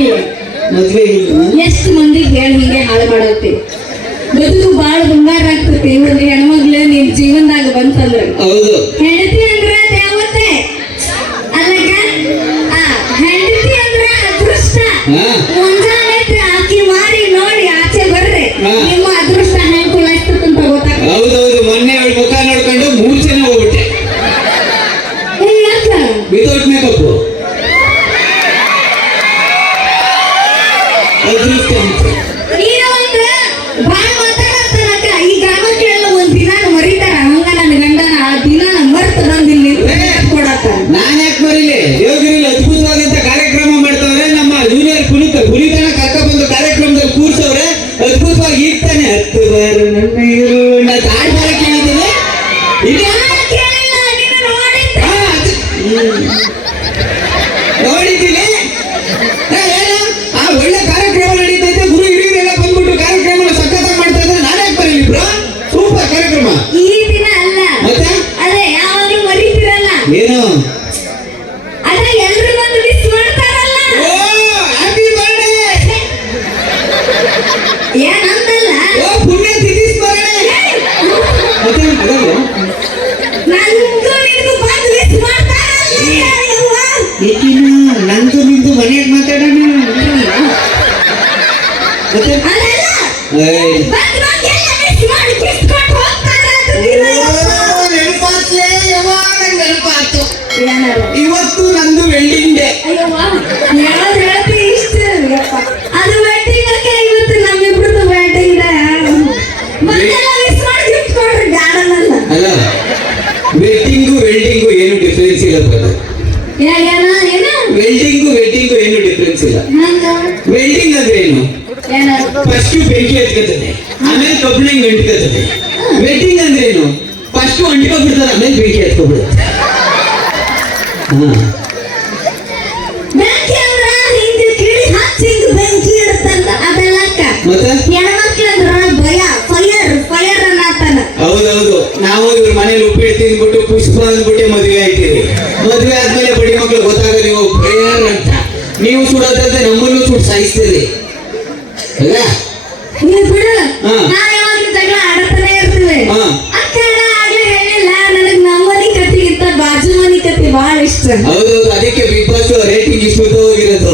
ಇಲ್ಲ. ಮದ್ವೆ ಇಲ್ಲ. ಎಷ್ಟು ಮಂದಿ ಹೇಳಿ ಹಿಂಗೆ ಹಾಳು ಮಾಡತ್ತಿ. ಬದುಕು ಬಾಳ ಬಂಗಾರ ಆಗ್ತತಿ. ಒಂದು ಹೆಣ್ಮಗ್ಳು ನಿನ್ ಜೀವನದಾಗ ಬಂತಂದ್ರ ಹೌದು. ಹೆಂಡತಿ ಅಂದ್ರ ದೇವತೆ ಅಲ್ಲಗ. ಹೆಂಡತಿ ಅಂದ್ರ ಅದೃಷ್ಟ. ಮುಂಜಾನೆ ಆಕಿ ಮಾಡಿ ನೋಡಿ ಆಚೆ ಬರ್ರಿ, ನಿಮ್ಮ ಅದೃಷ್ಟ ಹೆಂಗ್ ಕುಲಾಯಿಸ್ತಂತ ಗೊತ್ತಾಗ. ಹೌದೌದು. ಮೊನ್ನೆ ಅವಳ ಮುಖ ನೋಡ್ಕೊಂಡು 3 ಜನ ಹೋಗ್ಬಿಟ್ಟೆ ವಿತೌಟ್ ಮೇಕಪ್. ಅದೃಷ್ಟ ನೀನು ಒಂದು ಬಾಳ ಮಾತಾಡತ್ತನಕ್ಕ. ಈ ಗಂಡ್ಮಕ್ಳೆಲ್ಲ ಒಂದ್ ದಿನ ಮರಿತಾರ. ಹಂಗ ನನ್ನ ಗಂಡನ ಆ ದಿನ ಮರ್ತ ಬಂದಿಲ್ಲಿ ಕೊಡತ್ತ. ನಾನ್ ಯಾಕೆ ಮರಿಲಿ? ಯೋಗಿರಲ್ಲಿ ಅದ್ಭುತವಾದಂತ ಕಾರ್ಯಕ್ರಮ ಮಾಡ್ತಾವ್ರೆ. ನಮ್ಮ ಜೂನಿಯರ್ ಪುನೀತನ ಕರ್ಕ ಬಂದು ಕಾರ್ಯಕ್ರಮದಲ್ಲಿ ಕೂರ್ಸವ್ರೆ. ಅದ್ಭುತವಾಗಿ ಈಗ್ತಾನೆ ಹತ್ತು ಬಾರು ನನ್ನ ಇರೋಣ ತಾಳ್ ಬಾರ ಕೇಳಿದ್ದೀನಿ. ನೋಡಿದ್ದೀನಿ. ಆ ಒಳ್ಳೆ ಕಾರ್ಯಕ್ರಮ ನಡೀತೈತೆ. ಗುರು ಹಿರಿಯರೆಲ್ಲ ಬಂದ್ಬಿಟ್ಟು ಕಾರ್ಯಕ್ರಮ ಸಖತ್ತಾಗಿ ಮಾಡ್ತಾ ಇದ್ದಾರೆ. ನಾನೇ ಬರಲಿ ಬ್ರೋ. ಸೂಪರ್ ಕಾರ್ಯಕ್ರಮ. ಈ ದಿನ ಅಲ್ಲ ಮತ್ತೆ ಅದೇ ಯಾವಾಗ್ಲೂ ಮರಿತಿರಲ್ಲ. ಏನು ಅದ ಎಲ್ರು ಬಂದು ಮಿಸ್ ಮಾಡ್ತಾರಲ್ಲ. ಓ ಹ್ಯಾಪಿ ಬರ್ಡೇ. ಏನಂತಲ್ಲ ಓ ಪುಣ್ಯ ತಿಥಿ ಸ್ಮರಣೆ. ಮತ್ತೆ ಅದಲ್ಲ ನಂದು ನಿಂದು ಬಂದು ಮಿಸ್ ಮಾಡ್ತಾರಲ್ಲ. ಏಕಿನ ನಂದು ನಿಂದು ಮನೆಯಾಗ ಮಾತಾಡೋಣ. ಮತ್ತೆ ಅದಲ್ಲ ಏಯ್ ಬಂದು ಎಲ್ಲ ಮಿಸ್ ಮಾಡಿ ಕಿಸ್ ಕೊಟ್ಟು ಹೋಗ್ತಾರೆ ಅಂತ ದಿನ. ನೆನಪಾತ್ಲೇ ಯಾವಾಗ ನೆನಪಾತು. ಏನಾರು ಇವತ್ತು ನಂದು ವೆಲ್ಡಿಂಗ್ ಡೇ. ಅಯ್ಯವ್ವ ಹೇಳೋದು ಹೇಳ್ತಿ ಇಷ್ಟು. ಅದು ವೆಡ್ಡಿಂಗ್ ಅಕ್ಕೆ. ಇವತ್ತು ನಮ್ಮಿಬ್ರದ್ದು ವೆಡ್ಡಿಂಗ್ ಡೇ. ಬಂದೆಲ್ಲ ಮಿಸ್ ಮಾಡಿ ಗಿಫ್ಟ್ ಕೊಡ್ರಿ ಗಾರ್ಡನ್ ಅಲ್ಲ. ಅಲ್ಲ ವೆಡ್ಡಿಂಗು ವೆಲ್ಡಿಂಗು ಏನು ಡಿಫ್ರೆನ್ಸ್ ಇಲ್ಲ ಬ್ರದರ್. ವೆಲ್ಡಿಂಗು ಏನು ಡಿಫ್ರೆನ್ಸ್ ಇಲ್ಲ. ವೆಲ್ಡಿಂಗ್ ಅಂದ್ರೆ ಏನು? ಫಸ್ಟ್ ಬೆಂಕಿ ಹಚ್ಕೊತದೆ, ಆಮೇಲೆ ಕಬ್ಬಿಣ ಅಂಟ್ಕೊತದೆ. ವೆಡ್ಡಿಂಗ್ ಅಂದ್ರೆ ಏನು? ಫಸ್ಟ್ ಅಂಟ್ಕೊಬಿಡ್ತಾರೆ, ಆಮೇಲೆ ಬೆಂಕಿ ಹಚ್ಕೊಬಿಡುತ್ತೆ. ಹೌದೌದು. ನಾವು ಇವ್ರ ಮನೇಲಿ ಉಪ್ಪಿಟ್ಟು ತಿಂದ್ಬಿಟ್ಟು ಪುಷ್ಪ ಅಂದ್ಬಿಟ್ಟೆ ಮದುವೆ ಆಯ್ತೀವಿ. ಮದುವೆ ಆದ್ಮೇಲೆ ಬಡಿ ಮಕ್ಳು ಗೊತ್ತಾಗ ನೀವು ಪ್ರೇಯರ್ ಅಂತ. ನೀವು ಸುಡೋದಂತೆ ನಮ್ಮನ್ನು ಸುಟ್ಟು ಸಾಯಿಸ್ತೀರಿ ಅಲ್ಲ? ಬಾಜು ಮನಿ ಕತಿ ಬಹಳ ಇಷ್ಟ. ಹೌದೌದು. ಅದಕ್ಕೆ ಬಿಗ್ ಬಾಸ್ ರೇಟಿಂಗ್ ಇಷ್ಟು ಹೋಗಿರೋದು.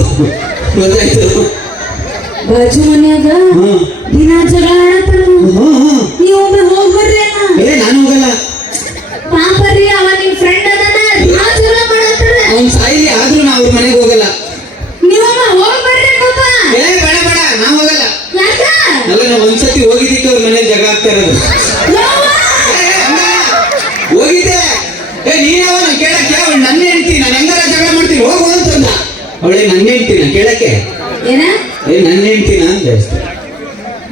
ಗೊತ್ತಾಯ್ತು. ಬಾಜು ಮನ್ಯಾಗ ದಿನ ಜಗಳ ಆಡತ್ತಾರ. ನೀವು ಹೋಗ್ಬರ್ರಿ. ನಾನು ಹೋಗಲ್ಲ. ಪಾಪರಿ ಅವ ನಿಮ್ ಫ್ರೆಂಡ್ ಅದನ ಜಗಳ ಮಾಡತ್ತಾರ. ಅವ್ನ್ ಸಾಯಿಲಿ ಆದ್ರೂ ನಾ ಅವ್ರ ಮನೆಗೆ ಹೋಗಲ್ಲ. ನೀವು ಹೋಗ್ಬರ್ರಿ ಪಾಪ. ಬೇಡ ಬೇಡ ನಾ ಹೋಗಲ್ಲ. ಯಾಕ? ಅಲ್ಲ ನಾ ಒಂದ್ಸತಿ ಹೋಗಿದ್ದಕ್ಕೆ ಅವ್ರ ಮನೇಲಿ ಜಗಳ ಆಗ್ತಾ ಇರೋದು. ಹೋಗಿದ್ದೆ. ನೀನವ ನಾ ಕೇಳಕ್ಕೆ ಅವಳು ನನ್ನ ಹೇಳ್ತೀನಿ. ನಾನು ಹೆಂಗಾರ ಜಗಳ ಮಾಡ್ತೀನಿ ಹೋಗು ಅಂತಂದ. ಅವಳೆ ನನ್ನ ಹೇಳ್ತೀನ ಕೇಳಕ್ಕೆ. ಏನ ನನ್ನ ಹೇಳ್ತೀನ ಅಂದೆ ಅಷ್ಟೇ.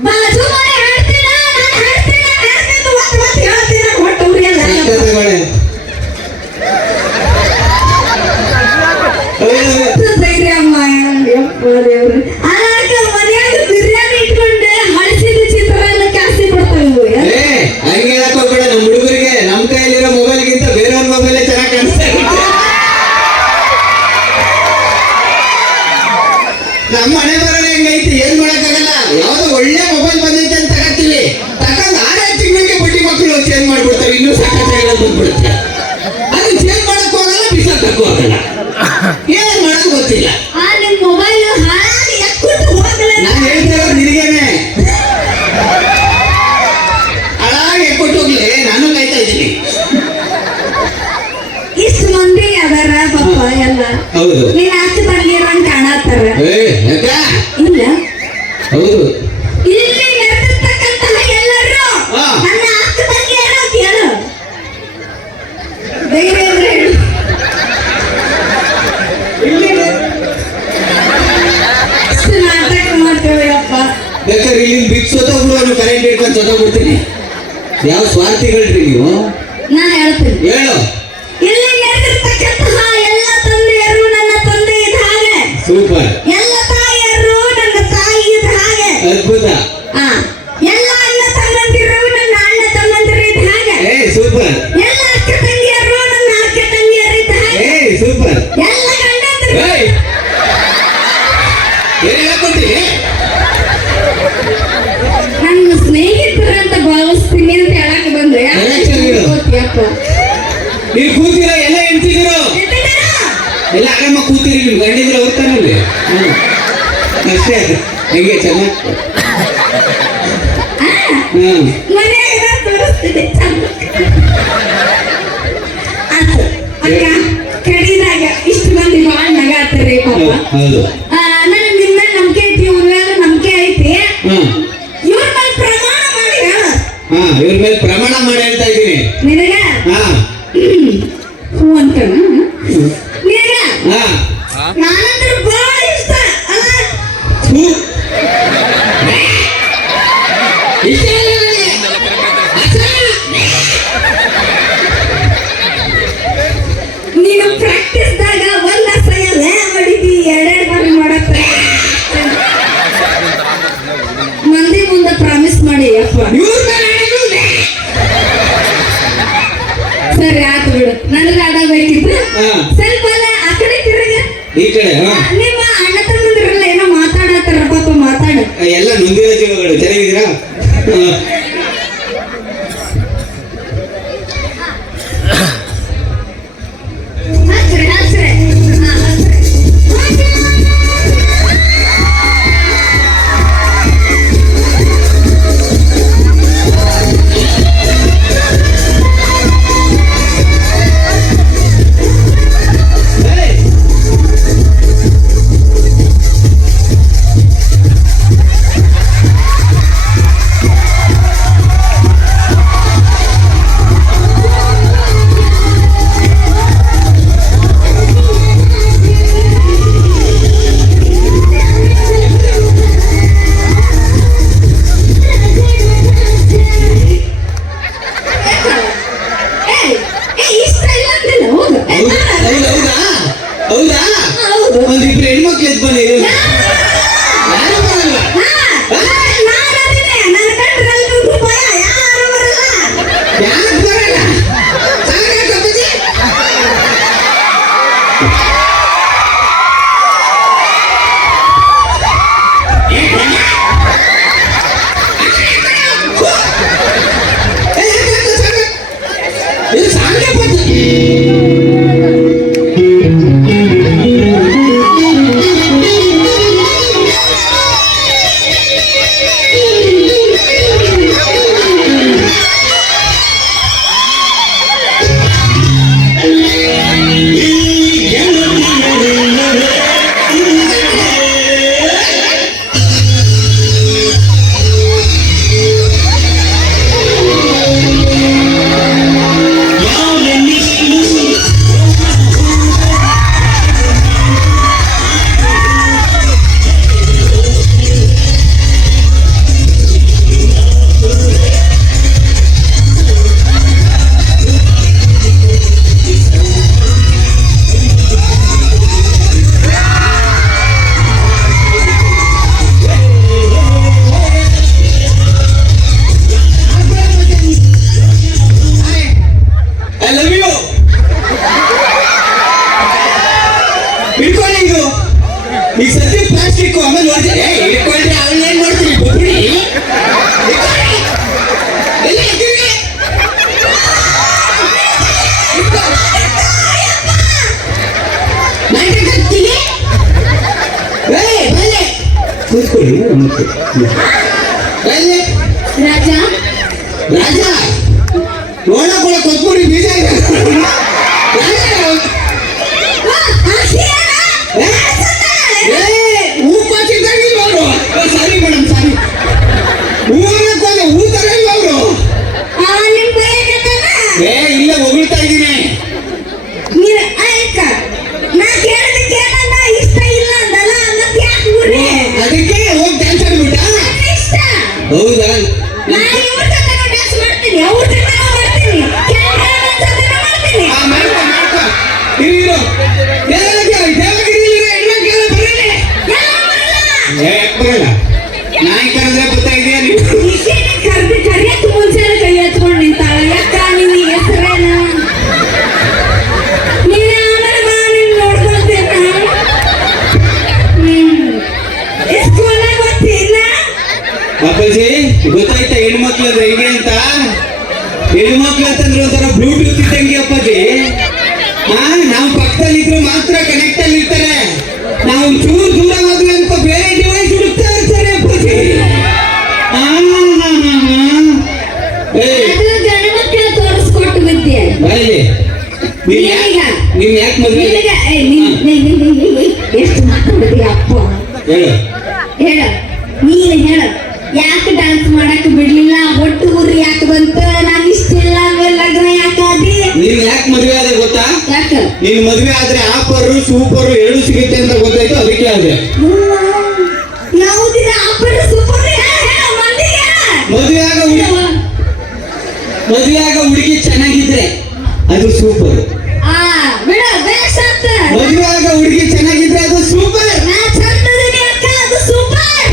ಬಾಜು ಮನೆ ಹೇಳ್ತೀನ ನಾನು ಹೇಳ್ತೀನಿ ಮತ್ತೆ ಹೇಳ್ತೀನಿ ಒಟ್ಟು ಉರಿಯಲ್ಲ. ಧೈರ್ಯಮ್ಮ ಯಪ್ಪ ದೇವ್ರು. ಆಗ ಮನ್ಯಾಗ ಬಿರಿಯಾನಿ ಇಟ್ಕೊಂಡು ಹಳಸಿದ ಚಿತ್ರಾನ್ನ ಜಾಸ್ತಿ ಕೊಡ್ತಾವೆ. ಹಂಗೆ ಹೇಳಕ್ ಹೋಗ್ಬೇಡ. ನಮ್ಮ ಹುಡುಗರಿಗೆ ನಮ್ಮ ಕೈಯಲ್ಲಿರೋ ಮೊಬೈಲ್ಗಿಂತ ಬೇರೆಯವ್ರ ಮೊಬೈಲೇ ಚೆನ್ನಾಗಿ ಕಾಣಿಸ್ತಾ ಇರುತ್ತೆ. ನಮ್ಮ ಮನೆ ಬರೋಣ ಹೆಂಗೈತಿ ಏನ್ ಮಾಡಕ್ಕಾಗಲ್ಲ. ಯಾವ್ದೋ ಒಳ್ಳೆ ಮೊಬೈಲ್ ಬಂದೈತೆ ಅಂತ ತಗತ್ತೀವಿ. ತಗೊಂಡ್ 6 ತಿಂಗಳಿಗೆ ಬಡ್ಡಿ ಮಕ್ಕಳು ಚೇಂಜ್ ಮಾಡ್ಬಿಡ್ತಾರೆ. ಇನ್ನೂ ಸಾಕಾಗಿ ಬಂದ್ಬಿಡುತ್ತೆ. ಅದು ಚೇಂಜ್ ಮಾಡಕ್ ಹೋಗಲ್ಲ, ಬಿಸಾಕಕ್ಕೂ ಆಗಲ್ಲ. ಏನ್ ಮಾಡಕ್ ಗೊತ್ತಿಲ್ಲ. ನಿಮ್ ಮೊಬೈಲ್ ಹಾಳಾಗಿ ಎಕ್ಕೊಟ್ಟು ಹೋಗಲ್ಲ. ನಾನು ಹೇಳ್ತಿರೋದು ನಿನಗೇನೆ. ಹಾಳಾಗಿ ಎಕ್ಕೊಟ್ಟು ಹೋಗ್ಲಿ. ನಾನು ಕಾಯ್ತಾ ಇದ್ದೀನಿ. ಇಷ್ಟು ಮಂದಿ ಅದರ ಪಾಪ ಎಲ್ಲ. ಹೌದು. ನೀನ್ ಅಕ್ಕ ತಂಗಿರಂಗ್ ಕಾಣತ್ತಾರ. ಇಲ್ಲ ಹೌದು. ಇಲ್ಲಿ ನೆರೆದಿರ್ತಕ್ಕಂತಹ ಎಲ್ಲರೂ ನನ್ನ ಅಕ್ಕ ತಂಗಿ ಏನೋ ಕೇಳು. ಧೈರ್ಯ ಅಂದ್ರೆ ಹೇಳು. ಇಷ್ಟು ನಾಟಕ ಮಾಡ್ತೇವೆ ಅಪ್ಪ. ಬೇಕಾದ್ರೆ ಇಲ್ಲಿ ಬಿಟ್ಟು ಸೋತೋಗ್ಬಿಡು. ಕರೆಂಟ್ ಇಟ್ಕೊಂಡು ಸೋತೋಗ್ಬಿಡ್ತೀನಿ. ಯಾವ ಸ್ವಾರ್ಥಿಗಳ್ರಿ ನೀವು? ನಾನು ಹೇಳ್ತೀನಿ ಹೇಳು. ಇಲ್ಲಿ ನೆರೆದಿರ್ತಕ್ಕಂತಹ ಎಲ್ಲ ತಂದೆಯರು ನನ್ನ ತಂದೆ ಇದ್ದ ಹಾಗೆ. ಸೂಪರ್. ಎಲ್ಲ ತಾಯಿಯರು ನನ್ನ ತಾಯಿ ಇದ್ದ ಹಾಗೆ. ಅದ್ಭುತ. ಎಲ್ಲ ಅಣ್ಣ ತಮ್ಮಂದಿರು ನನ್ನ ಅಣ್ಣ ತಮ್ಮಂದಿರು ಇದ್ದ ಹಾಗೆ. ಸೂಪರ್. ಎಲ್ಲ ಅಕ್ಕ ತಂಗಿಯರು ನನ್ನ ಅಕ್ಕ ತಂಗಿಯರು ಇದ್ದ ಹಾಗೆ. ಸೂಪರ್. ಎಲ್ಲ ಗಂಡಂದಿರು ಯಪ್ಪ ನೀವು ಕೂತಿರ ಎಲ್ಲ ಹೆಣ್ತಿದ್ರು ಎಲ್ಲ ಆರಾಮ ಕೂತಿರಿ ನಿಮ್ ಗಂಡಿದ್ರೆ ಹೋಗ್ತಾನಲ್ಲಿ ಅಷ್ಟೇ ಅದು ಹೆಂಗೆ ಚೆನ್ನಾಗಿ ಮನೆಯಾಗ ತೋರಿಸ್ತಿದೆ ಚಂದ ಆತು ಅಕ್ಕ ಕಡಿದಾಗ ಇಷ್ಟು ಮಂದಿ ಭಾಳ ನಗಾಡ್ತಾರೆ ಪಾಪ ಹೌದು ನನಗೆ ನಿಮ್ಮ ಮೇಲೆ ನಂಬಿಕೆ ಐತಿ ಇವ್ರ ಮೇಲೆ ನಂಬಿಕೆ ಐತಿ ಇವ್ರ ಮೇಲೆ ಪ್ರಮಾಣ ಮಾಡಿ ಹೇಳ ಇವ್ರ ಮೇಲೆ ಪ್ರಮಾಣ ಮಾಡಿ ಹೇಳ್ತಾ ಇದ್ದೀನಿ ನಿನಗ ಹ್ಞೂ ಅಂತ ನಿನಗ ನಾನಂದ್ರೆ ಭಾಳ ಇಷ್ಟ ಅಲ್ಲ ನೀನು ಪ್ರಾಕ್ಟೀಸ್ದಾಗ ಒಂದ ಸಲ ಮಾಡಿದಿ ಎರಡೆರಡು ಬಾರಿ ಮಾಡತ್ತ ಮಂದಿ ಮುಂದೆ ಪ್ರಾಮಿಸ್ ಮಾಡಿ ಅಪ್ಪ ಸರಿ ಆತು ಬಿಡು ನನಗೆ ಆಡಬೇಕಿತ್ತು ಸ್ವಲ್ಪ ಅಲ್ಲ ಆ ಕಡೆ ತಿರುಗ ಈ ಕಡೆ ನಿಮ್ಮ ಅಣ್ಣ ತಮ್ಮಂದಿರಲ್ಲ ಏನೋ ಮಾತಾಡತ್ತಾರ ಪಾಪ ಮಾತಾಡ ಎಲ್ಲ ನೊಂದಿರೋ ಜೀವಗಳು ಚೆನ್ನಾಗಿದ್ದೀರಾ ಹಸ್ರೆ ಹಸ್ರೆ ಒಂದಿಬ್ರು ಹೆಣ್ಮಕ್ಳು ಎದ್ ಬನ್ನಿ ಈ ಸದ್ಯ ಪ್ಲಾಸ್ಟಿಕ್ ಆಮೇಲೆ ನೋಡ್ತಾರೆ ಇಟ್ಕೊಂಡ್ರೆ ಅವನ್ನ ಏನ್ ಮಾಡ್ತೀರಿ ಬೊಬ್ಬಡಿ ಕೂತ್ಕೊಳ್ಳಿ ರಾಜ ರಾಜ ನೋಡಕ್ಕೆ ಕೊತ್ಮುರಿ ಬೀಜ ಇದೆ ಸಾರಿ ಮೇಡಮ್ ಸಾರಿ ಊರಕ್ಕೊಂದು ಹೂ ತರಲ್ಲ ಅವರು ಇಲ್ಲ ಹೊಗಳ್ತಾ ಇದ್ದೀನಿ ಅದಕ್ಕೆ ಹೋಗಿ ಡ್ಯಾನ್ಸ್ ಆಡ್ಬಿಟ್ಟ ಹೌದಾ ನಾಯಿ ಕರೆದ್ರೆ ಬರ್ತಾ ಇದೆಯಾ ನೀವು ಕರಿಯಕ್ಕೆ ಮುಂಚೆ ಕೈ ಹಚ್ಕೊಂಡು ನಿಂತಾಳ ಯಾಕ ನಿನ್ನ ಹೆಸರೇನು ಹೆಣ್ಮಕ್ಳು ಅಂತಂದ್ರೆ ಒಂಥರ ಬ್ಲೂಟೂತ್ ಇದ್ದಂಗೆ ಅಪ್ಪಾಜಿ. ನಾವು ಪಕ್ಕದಲ್ಲಿ ಇದ್ರು ಮಾತ್ರ ಕನೆಕ್ಟ್ ಅಲ್ಲಿ ಇರ್ತಾರೆ. ನಾವು ಚೂರು ದೂರ ಹೋದ್ವಿ ಅಂತ ಬೇರೆ ಡಿವೈಸ್ ಹುಡುಕ್ತಾ ಇರ್ತಾರೆ ಅಪ್ಪಾಜಿ. ಅದು ಗಂಡು ಮಕ್ಕಳು ತೋರಿಸ್ಕೊಟ್ಟು ವಿದ್ಯೆ. ನೀನ್ ಯಾಕೆ ಮದ್ವೆ ಎಷ್ಟು ಮಾತಾಡ್ತೀಯ ಅಪ್ಪ? ಹೇಳು ಹೇಳ, ನೀನ್ ಹೇಳ. ಯಾಕೆ ಡಾನ್ಸ್ ಮಾಡಕ್ ಬಿಡ್ಲಿಲ್ಲ? ಒಟ್ಟು ಊರು ಯಾಕೆ ಬಂತ? ನಾನು ಇಷ್ಟಿಲ್ಲ ಲಗ್ನ ಯಾಕಾದಿ? ನೀನ್ ಯಾಕೆ ಮದ್ವೆ ಆದ್ರೆ ಗೊತ್ತಾ? ಯಾಕ ನೀನ್ ಮದ್ವೆ ಆದ್ರೆ ಆಫರ್ ಸೂಪರ್ ಎರಡು ಸಿಗುತ್ತೆ ಅಂತ ಗೊತ್ತಾಯ್ತು, ಅದಕ್ಕೆ ಆದ್ರೆ. ಯಾವುದಿದೆ ಆಪರ್ ಸೂಪರ್? ಮದ್ವೆ ಆಗ ಹುಡುಗಿ ಚೆನ್ನಾಗಿದ್ರೆ ಅದು ಸೂಪರ್. ಬಿಡ ಬೇಸ್ ಅಂತ. ಮದ್ವೆ ಆಗ ಹುಡುಗಿ ಚೆನ್ನಾಗಿದ್ರೆ ಅದು ಸೂಪರ್. ನಾ ಚಂದದಿನಿ ಅಕ್ಕ, ಅದು ಸೂಪರ್.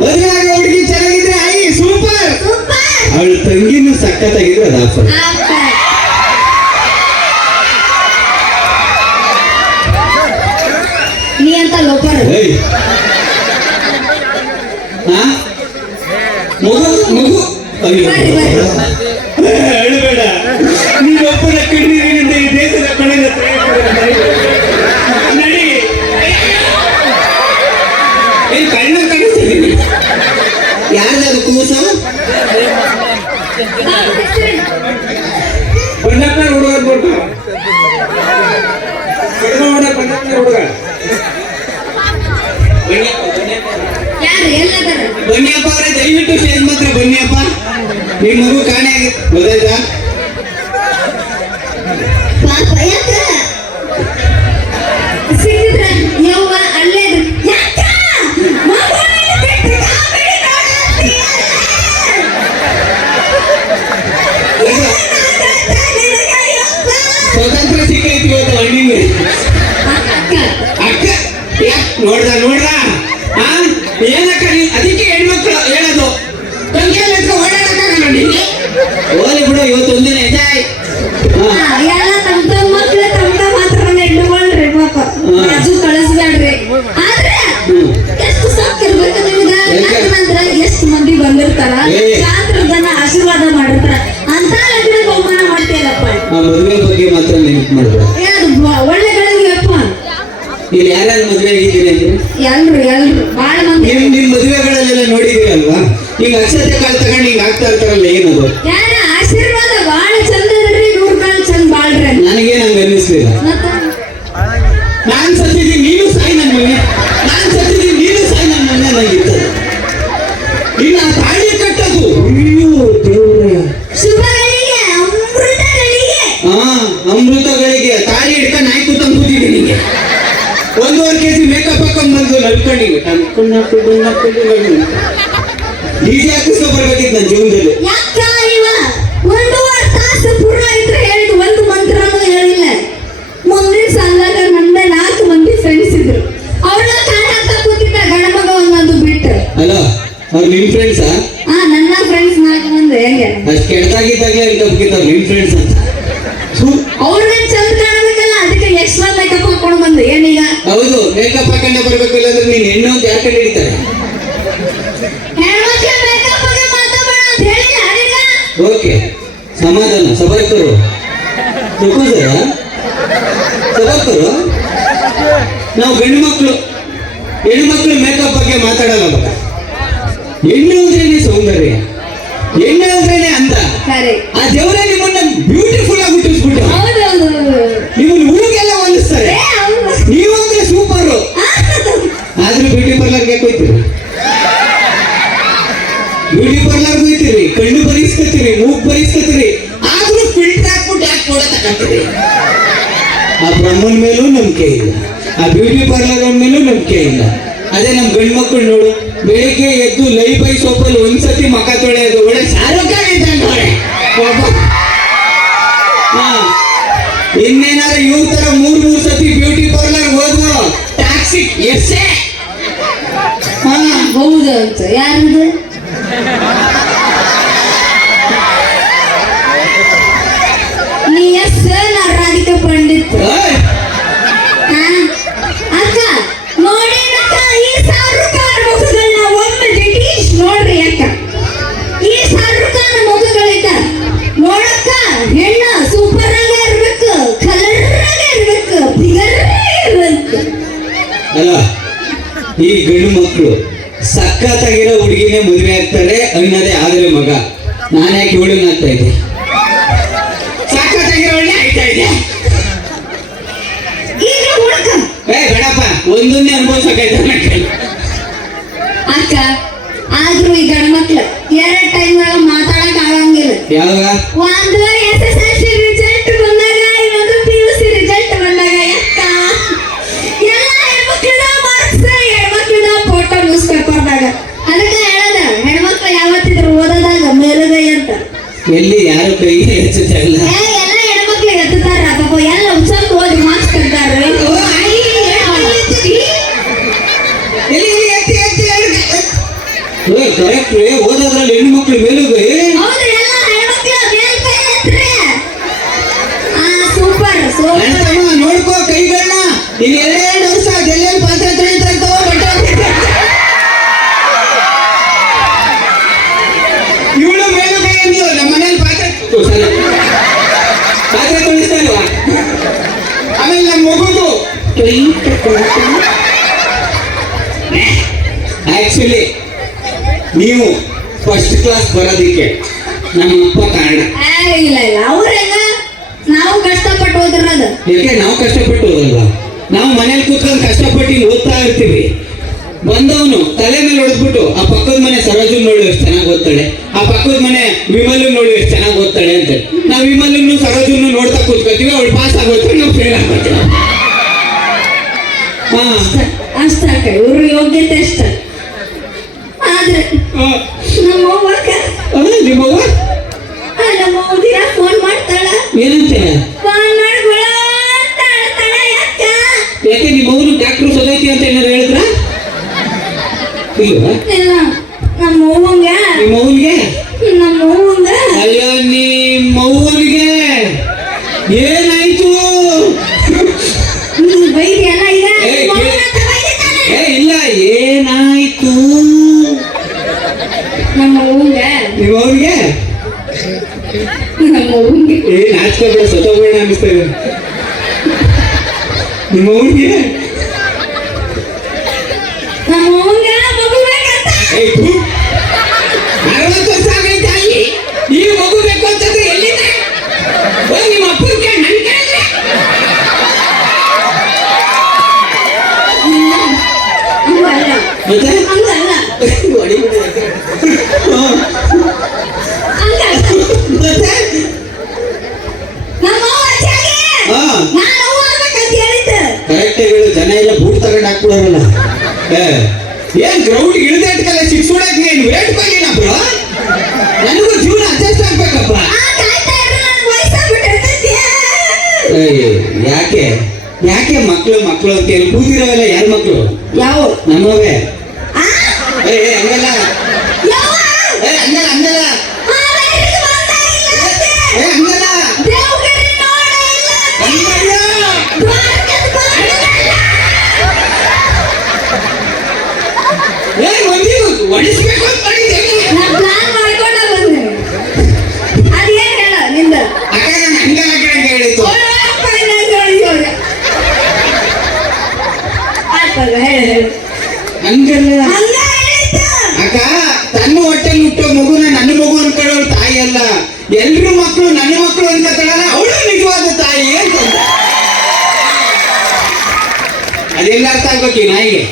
ಮದ್ವೆ ಆಗ ಹುಡುಗಿ ಚೆನ್ನಾಗಿದ್ರೆ ಐ ಸೂಪರ್. ಸೂಪರ್. ಅವಳ ತಂಗಿನೂ ಸಖತ್ತಾಗಿದ್ರೆ ಅದು ಆಫರ್. ನೀ ಅಂತ ಲೋಪರ್. ಮಗು ಮಗು ಹೇಳಬೇಡ. ನೀನೊಬ್ಬನ ಕಣ್ಣೀರಿನಿಂದ ಈ ದೇಶದ ಕಳೆದ ನಡಿ. ಕಣ್ಣ ಕಾಣಿಸ್ತಿದ್ದೀನಿ. ಯಾರ್ದಾದ್ರು ಕೂಸ? ಬಣ್ಣಪ್ಪ ಹುಡುಗ ಅಂದ್ಬಿಟ್ಟು ಬಣ್ಣಪ್ಪ ಹುಡುಗ ಯಾರು ಎಲ್ಲದಾರ? ಬನ್ನಿಯಪ್ಪ ಅವರೇ, ದಯವಿಟ್ಟು ಸ್ಟೇಜ್ ಮಾತ್ರ ಬನ್ನಿಯಪ್ಪ. ನಿಮ್ಮ ಮಗು ಕಾಣೆ ಆಗಿತ್ತು, ಗೊತ್ತಾಯ್ತಾ? ಪಾಪ ಯಾಕ ಸಿಕ್ಕಿದ್ರ ಯವ್ವ ಅಲ್ಲೇ ಯಾಕ ಮಗುವಿನ ಬಿಟ್ಟು ಕಾಮಿಡಿ ನೋಡತ್ತೀಯ? ಸ್ವತಂತ್ರ ಸಿಕ್ಕೈತಿ ಇವತ್ತು ಹಣ್ಣಿಗೆ. ಅಕ್ಕ ನೋಡ್ದ ಏನಕ್ಕ ಅದಕ್ಕೆ ಹೆಣ್ಮಕ್ಳು ಹೇಳೋದು ತಂಗಿಯಲ್ಲಿ ಓಡಾಡಕ್ಕಾಗಲ್ಲ ನಿಂಗೆ. ಹೋಲಿ ಬಿಡು, ಇವತ್ತು ಒಂದಿನ ಎಂಜಾಯ್. ಎಲ್ಲ ತಮ್ಮ ಮಕ್ಳು ತಮ್ಮ ಮಾತ್ರ ಇಟ್ಕೊಳ್ರಿ ಪಾಪ. ರಾಜು ಕಳಿಸ್ಬೇಡ್ರಿ. ಆದ್ರೆ ಎಷ್ಟು ಸಾಕಿರ್ಬೇಕು ನಿಮ್ಗ? ಯಾಕಂದ್ರ ಎಷ್ಟು ಮಂದಿ ಬಂದಿರ್ತಾರ, ಶಾಸ್ತ್ರದನ್ನ ಆಶೀರ್ವಾದ ಮಾಡಿರ್ತಾರ. ಅಂತ ಲಗ್ನ ಬಹುಮಾನ ಮಾಡ್ತೀಯಲ್ಲಪ್ಪ. ಮದುವೆ ಬಗ್ಗೆ ಮಾತ್ರ ನೆನಪು ಮಾಡ್ಬೋದು. ಒಳ್ಳೆ ಗಳಿಗೆಯಪ್ಪ. ಇಲ್ಲಿ ಯಾರ್ಯಾರು ಮದುವೆ ಆಗಿದ್ದೀರಿ ಅಂದ್ರೆ ಎಲ್ರು ಬಾಳ ಮಂದಿ. ನಿಮ್ ಮದುವೆಗಳಲ್ಲೆಲ್ಲ ನೋಡಿದಿರಲ್ವಾ? ಈಗ ಅಕ್ಷತೆ ಕಾಳು ತಗೊಂಡು ಹಿಂಗ ಆಗ್ತಾ ಇರ್ತಾರಲ್ಲ, ಏನದು? ಯಾರ ಆಶೀರ್ವಾದ ಬಾಳ ಚಂದ ಇದ್ರಿ, 100 ಕಾಳು ಚಂದ ಬಾಳ್ರಿ. ನನಗೇನು ಹಂಗ ಅನ್ನಿಸ್ಲಿಲ್ಲ. ನಾನ್ ಸತ್ತಿದ್ದೀನಿ ನೀನು ಸಾಯಿ ನನ್ನ ಮನೆ, ನಾನ್ ಸತ್ತಿದ್ದೀನಿ ನೀನು ಸಾಯಿ ನನ್ನ ಮನೆ ಅನ್ನಂಗಿರ್ತದೆ. ಇನ್ನು ಆ ತಾಳಿ ಕಟ್ಟೋದು ಅಯ್ಯೋ ದೇವ್ರೆ. ಶುಭಗಳಿಗೆ, ಅಮೃತಗಳಿಗೆ. ಅಮೃತಗಳಿಗೆ ತಾಳಿ ಹಿಡ್ಕೊಂಡು ನಾಯಿ ಕೂತಂಗ್ ಕೂತಿದ್ದೀನಿ ನಿಂಗೆ. 1.5 kg ಮೇಕಪ್ ಹಾಕೊಂಡ್ ಬಂದು ನಲ್ಕೊಂಡಿವಿ. ಡಿಜೆ ಹಾಕಿಸ್ಕೊ ಬರ್ಬೇಕಿತ್ತು ನನ್ನ ಜೀವನದಲ್ಲಿ. ಯಾಕ ಇವ 1.5 ತಾಸು ಪೂರ್ಣ ಇದ್ರೆ ಹೇಳಿದ್ ಒಂದು ಮಂತ್ರನೂ ಹೇಳಿಲ್ಲ. ಮುಂದಿನ ಸಾಲಾಗ ನಂದ 4 ಮಂದಿ ಫ್ರೆಂಡ್ಸ್ ಇದ್ರು. ಅವ್ರನ್ನ ಕಾಣಾಕ ಕೂತಿದ್ದ ಗಂಡ ಮಗ ಒಂದೊಂದು ಬಿಟ್ಟು. ಅಲ್ಲ ಅವ್ರು ನಿಮ್ ಫ್ರೆಂಡ್ಸಾ? ನನ್ನ ಫ್ರೆಂಡ್ಸ್ 4 ಮಂದಿ. ಹೆಂಗೆ ಅಷ್ಟು ಕೆಟ್ಟದಾಗಿದ್ದಾಗಲೇ ಅನ್ಕೊಂಡ್ಬಿಟ್ಟಿರ್ತಾರೆ ನಿಮ್ ಫ್ರೆಂಡ್ಸ್ ಅಂತ. ಅವ್ರನ್ನ ಚಂದ ಕಾಣಬೇಕಲ್ಲ, ಅದಕ್ಕೆ ಎಕ್ಸ್ಟ್ರಾ ಮೇಕಪ್ ಹಾಕೊಂಡು ಬಂದು ಏನೀಗ? ಹೌದು, ಮೇಕಪ್ ಹಾಕೊಂಡೆ ಬರ್ಬೇಕು, ಇಲ್ಲಾಂದ್ರೆ ನೀನ್ ಹೆಣ್ಣು ಅಂತ ಯಾಕೆ ಹಿಡಿತಾರೆ? ಹೆಣ್ಮಕ್ಳ ಮೇಕಪ್ ಬಗ್ಗೆ ಮಾತಾಡೋಣ ಅಂತ ಹೇಳಿ ಯಾರೀಗ? ಓಕೆ, ಸಮಾಧಾನ ಸಬಾಯ್ಕರು ಸಬಾಯ್ಕರು. ನಾವು ಗಂಡು ಮಕ್ಕಳು ಹೆಣ್ಮಕ್ಳು ಮೇಕಪ್ ಬಗ್ಗೆ ಮಾತಾಡಲ್ಲ. ಮಗ ಹೆಣ್ಣು ಅಂದ್ರೇನೆ ಸೌಂದರ್ಯ, ಹೆಣ್ಣು ಅಂದ್ರೇನೆ ಅಂತ. ಆ ದೇವರೇ ನಿಮ್ಮನ್ನ ಬ್ಯೂಟಿಫುಲ್ ಆಗಿ ಹುಟ್ಟಿಸ್ಬಿಟ್ಟು ನಿಮ್ಮನ್ನ ಊರಿಗೆಲ್ಲ ಹೋಲಿಸ್ತಾರೆ. ನೀವು ಅಂದ್ರೆ ಸೂಪರ್. ಆದ್ರೂ ಬ್ಯೂಟಿ ಪಾರ್ಲರ್ಗೆ ಹೋಗ್ತೀರಿ, ಬ್ಯೂಟಿ ಪಾರ್ಲರ್ಗೆ ಹೋಗ್ತೀರಿ, ಕಣ್ಣು ಬರೀಸ್ಕೊತೀರಿ, ಮೂಗ್ ಬರೀಸ್ಕೊತೀರಿ, ಆದ್ರೂ ಫಿಲ್ಟರ್ ಹಾಕ್ಬಿಟ್ಟು ಯಾಕೆ ಫೋಟೋ ತಗೊಂತೀರಿ? ಆ ಬ್ರಹ್ಮನ್ ಮೇಲೂ ನಂಬಿಕೆ ಇಲ್ಲ, ಆ ಬ್ಯೂಟಿ ಪಾರ್ಲರ್ ಮೇಲೂ ನಂಬಿಕೆ ಇಲ್ಲ. ಅದೇ ನಮ್ ಗಂಡು ಮಕ್ಕಳು ನೋಡು, ಬೆಳಿಗ್ಗೆ ಎದ್ದು ಲೈಫೈ ಸೋಪಲ್ಲಿ ಒಂದ್ಸತಿ ಮಕ ತೊಳೆಯೋದು. ಒಳ್ಳೆ ಶಾರುಖ್ ಖಾನ್ ಇದ್ದಂಗೆ. ಇನ್ನೇನಾದ್ರೂ ಇವ್ರ ತರ 3 ಸತಿ ಬ್ಯೂಟಿ ಪಾರ್ಲರ್ ಹೋದ್ವು ಟ್ಯಾಕ್ಸಿ ಎಷ್ಟೇ. ಹೌದು ಅಂತ ಯಾರದು? ನೀ ಎಸ್ ನಾ ರಾಧಿಕಾ ಪಂಡಿತ್. ಅಕ್ಕ ನೋಡಿ ಅಕ್ಕ, ಈ ಶಾರುಖ್ ಖಾನ್ ಮುಖಗಳನ್ನ ಒಮ್ಮೆ ಡಿಟೀಶ್ ನೋಡ್ರಿ ಅಕ್ಕ. ಈ ಶಾರುಖ್ ಖಾನ್ ಮುಖಗಳಿಂದ ನೋಡಕ್ಕ ಹೆಣ್ಣ ಸೂಪರ್ ಆಗಿ ಇರ್ಬೇಕು, ಕಲರ್ ಆಗಿ ಇರ್ಬೇಕು, ಫಿಗರ್ ಇರ್ಬೇಕು. ಅಲ್ಲ ಈ ಗಂಡು ಮಕ್ಕಳು ಸಖತ್ತಾಗಿರೋ ಹುಡುಗಿನೇ ಮದುವೆ ಆಗ್ತಾರೆ ಅನ್ನೋದೇ ಆದ್ರೆ ಮಗ. ನಾನು ಯಾಕೆ ಇವಳನ್ನ ಆಗ್ತಾ ಇದ್ದೆ? ಸಖತ್ತಾಗಿರೋ ಒಳ್ಳೆ ಆಯ್ತಾ ಇದೆ. ಈಗ ಹುಡುಕ ಬೇಡಪ್ಪ, ಒಂದೊಂದೇ ಅನುಭವಿಸೋಕೈತೆ ಅಕ್ಕ. ಆದ್ರೂ ಈ ಗಂಡ ಮಕ್ಳು 2 ಟೈಮ್ ಮಾತಾಡಕ್ ಆಗಂಗಿಲ್ಲ. ಯಾವಾಗ? ಒಂದು SSLC ರಿಸಲ್ಟ್ ಬಂದಾಗ, ಇನ್ನೊಂದು PUC ರಿಸಲ್ಟ್ ಬಂದಾಗ. ಅಕ್ಕ ಎಲ್ಲ ಹೆಣ್ಮಕ್ಳದ ಮಾರ್ಕ್ಸ್, ಹೆಣ್ಮಕ್ಳದ ಫೋಟೋ ನ್ಯೂಸ್ ಪೇಪರ್ದಾಗ. ಅದಕ್ಕೆ ಹೇಳದ ಹೆಣ್ಮಕ್ಳು ಯಾವತ್ತಿದ್ರು ಓದೋದಾಗ ಮೇಲುಗೈ ಅಂತ. ಎಲ್ಲಿ ಯಾರು ಕೈ ಹೆಚ್ಚಲ್ಲ. ಎಲ್ಲ ಹೆಣ್ಮಕ್ಳು ಎತ್ತಾರ ಪಾಪ, ಎಲ್ಲ ಉತ್ಸವ ಓದಿ ಮಾರ್ಕ್ಸ್ ತೆಗ್ದಾರ. ಕರೆಕ್ಟ್ ಓದೋದ್ರಲ್ಲಿ ಹೆಣ್ಣು ಮಕ್ಳು ಮೇಲುಗೈ. ಹೌದ್ರಿ, ಎಲ್ಲ ಹೆಣ್ಮಕ್ಳು ಮೇಲ್ಕೈ ಎತ್ರಿ. Super super. ಅಣ್ತಮ್ಮ ನೋಡ್ಕೋ ಕೈಗಳನ್ನ. ನೀನ್ 2 ವರ್ಷ ಎಲ್ಲೆಲ್ಲಿ ಪಾತ್ರೆ ತೊಳಿತಾಯ್ತೋ ಇವಳು ಮೇಲುಗೈ ಅಂದ್ಲು. ನಮ್ಮ ಮನೇಲಿ ಪಾತ್ರೆ ತೊಳಿಸ್ತಾ ಇಲ್ವಾ? ಆಮೇಲೆ ನಮ್ಮ ಮಗುದು ಆಕ್ಚುಲಿ ನೀವು ಫಸ್ಟ್ ಕ್ಲಾಸ್ ಬರೋದಿಕ್ಕೆ ನಮ್ಮ ಅಪ್ಪ ಕಾರಣ. ಇಲ್ಲ ಇಲ್ಲ, ಅವ್ರೆಲ್ಲ ನಾವು ಕಷ್ಟಪಟ್ಟು ಓದಿರೋದು. ಯಾಕೆ ನಾವು ಕಷ್ಟಪಟ್ಟು ಓದಲ್ವಾ? ನಾವು ಮನೇಲಿ ಕೂತ್ಕೊಂಡು ಕಷ್ಟಪಟ್ಟು ಹಿಂಗ್ ಓದ್ತಾ ಇರ್ತೀವಿ. ಬಂದವನು ತಲೆ ಮೇಲೆ ಹೊಡೆದ್ಬಿಟ್ಟು ಆ ಪಕ್ಕದ ಮನೆ ಸರೋಜನ್ ನೋಡಿ ಎಷ್ಟು ಚೆನ್ನಾಗಿ ಓದ್ತಾಳೆ, ಆ ಪಕ್ಕದ ಮನೆ ವಿಮಲ್ ನೋಡಿ ಎಷ್ಟು ಚೆನ್ನಾಗಿ ಓದ್ತಾಳೆ ಅಂತ ನಾವು ವಿಮಲ್ ಸರೋಜನ್ ನೋಡ್ತಾ ಕೂತ್ಕೊತೀವಿ. ಅವಳು ಪಾಸ್ ಆಗೋಯ್ತು, ನಾವು ಫೇಲ್ ಆಗೋತೀವಿ. ಹಾ ಅಷ್ಟಾಕ ಇವ್ರ ಯೋಗ್ಯತೆ ಅಷ್ಟ. ಆದ್ರೆ ನಮ್ಮವ್ವಕ್ಕ ನಿಮ್ಮವ್ವ ನಮ್ಮವ್ವ ದಿನ ಫೋನ್ ಮಾಡ್ತಾಳ. ಏನಂತೆ? ಫೋನ್ ಮಾಡಿ ಗುಳ ಅಂತ ಅಳ್ತಾಳ. ಯಾಕ? ಯಾಕೆ ನಿಮ್ಮವ್ರು ಡಾಕ್ಟ್ರು ಸೊಸೈಟಿ ಅಂತ ಏನಾರು ಹೇಳಿದ್ರ? ಇಲ್ವಾ? ಇಲ್ಲ, ನಮ್ಮವ್ವಂಗ ನಿಮ್ಮವ್ವನ್ಗೆ ಅಯ್ಯೋ ನಿಮ್ಮವ್ವನಿಗೆ ಏನಾಯ್ತು? ಬೈದಿ ಎಲ್ಲ ಈಗ ಇಲ್ಲ, ಏನಾಯ್ತು? ನಮ್ಮವ್ವಂಗ ಏನ್ ನಾಚ್ಕೋಬೇಡ, ಸತ್ತೋಗ್ಬೇಡ ಅನಿಸ್ತಾ ಇದೆ. ನಿಮ್ಮವ್ವನಿಗೆ ಮಗು ಬೇಕಂತ. 60 ವರ್ಷ ಆಗೈತೆ ಅಲ್ಲಿ, ಈ ಮಗು ಬೇಕು ಅಂತಂದ್ರೆ ಎಲ್ಲಿಂದ? ನಿಮ್ಮ ಅಪ್ಪನ ಕೇಳಿ ನನ್ ಕೇಳಿದ್ರೆ ಮತ್ತೆ ಹಂಗಲ್ಲ ಮತ್ತೆ ಕರೆಕ್ಟ್ ಹೇಳು. ಜನ ಎಲ್ಲ ಬೂಟ್ ತಗೊಂಡು ಹಾಕ್ಬಿಡೋರಲ್ಲ. ಏನ್ ಗ್ರೌಂಡ್ ಇಳಿದಾಟ್ಕಲ್ಲ, 6 ಹೊಡಕ್ ನೀನು ವೇಟ್ ಮಾಡಿನ ಬ್ರೋ. ನನಗೂ ಜೀವನ ಅಡ್ಜಸ್ಟ್ ಆಗ್ಬೇಕಪ್ಪ. ಯಾಕೆ ಯಾಕೆ ಮಕ್ಳು ಅಂತ ಹೇಳಿ ಕೂತಿರೋವೆಲ್ಲ ಯಾರ ಮಕ್ಳು? ಯಾವ ನಮ್ಮವೇ. ಹಂಗಲ್ಲ ಹಂಗಲ್ಲ ಹಂಗಲ್ಲ ಹಂಗಲ್ಲ ಒಡಿಸ್ಬೇಕು ಅಂತ ಪ್ಲಾನ್ ಮಾಡ್ಕೊಂಡ ಬಂದೆ. ಅದೇನ್ ಹೇಳ ನಿಂದ ಅಕ್ಕ ಹಂಗಲ್ಲ ಹೇಳಿತ್ತು. ಹಂಗಲ್ಲ ಅಕ್ಕ, ತನ್ನ ಹೊಟ್ಟೆಲ್ ಹುಟ್ಟೋ ಮಗುನ ನನ್ನ ಮಗು ಅನ್ಕೊಳ್ಳೋರು ತಾಯಿ ಅಲ್ಲ. ಎಲ್ರು ಮಕ್ಕಳು ನನ್ನ ಮಕ್ಕಳು ಅನ್ಕೊತಾಳಲ್ಲ, ಅವಳು ನಿಜವಾದ ತಾಯಿ ಅಂತ. ಅದೆಲ್ಲ ಅರ್ಥ ಆಗ್ಬೇಕು ಈ ನಾಯಿಗೆ.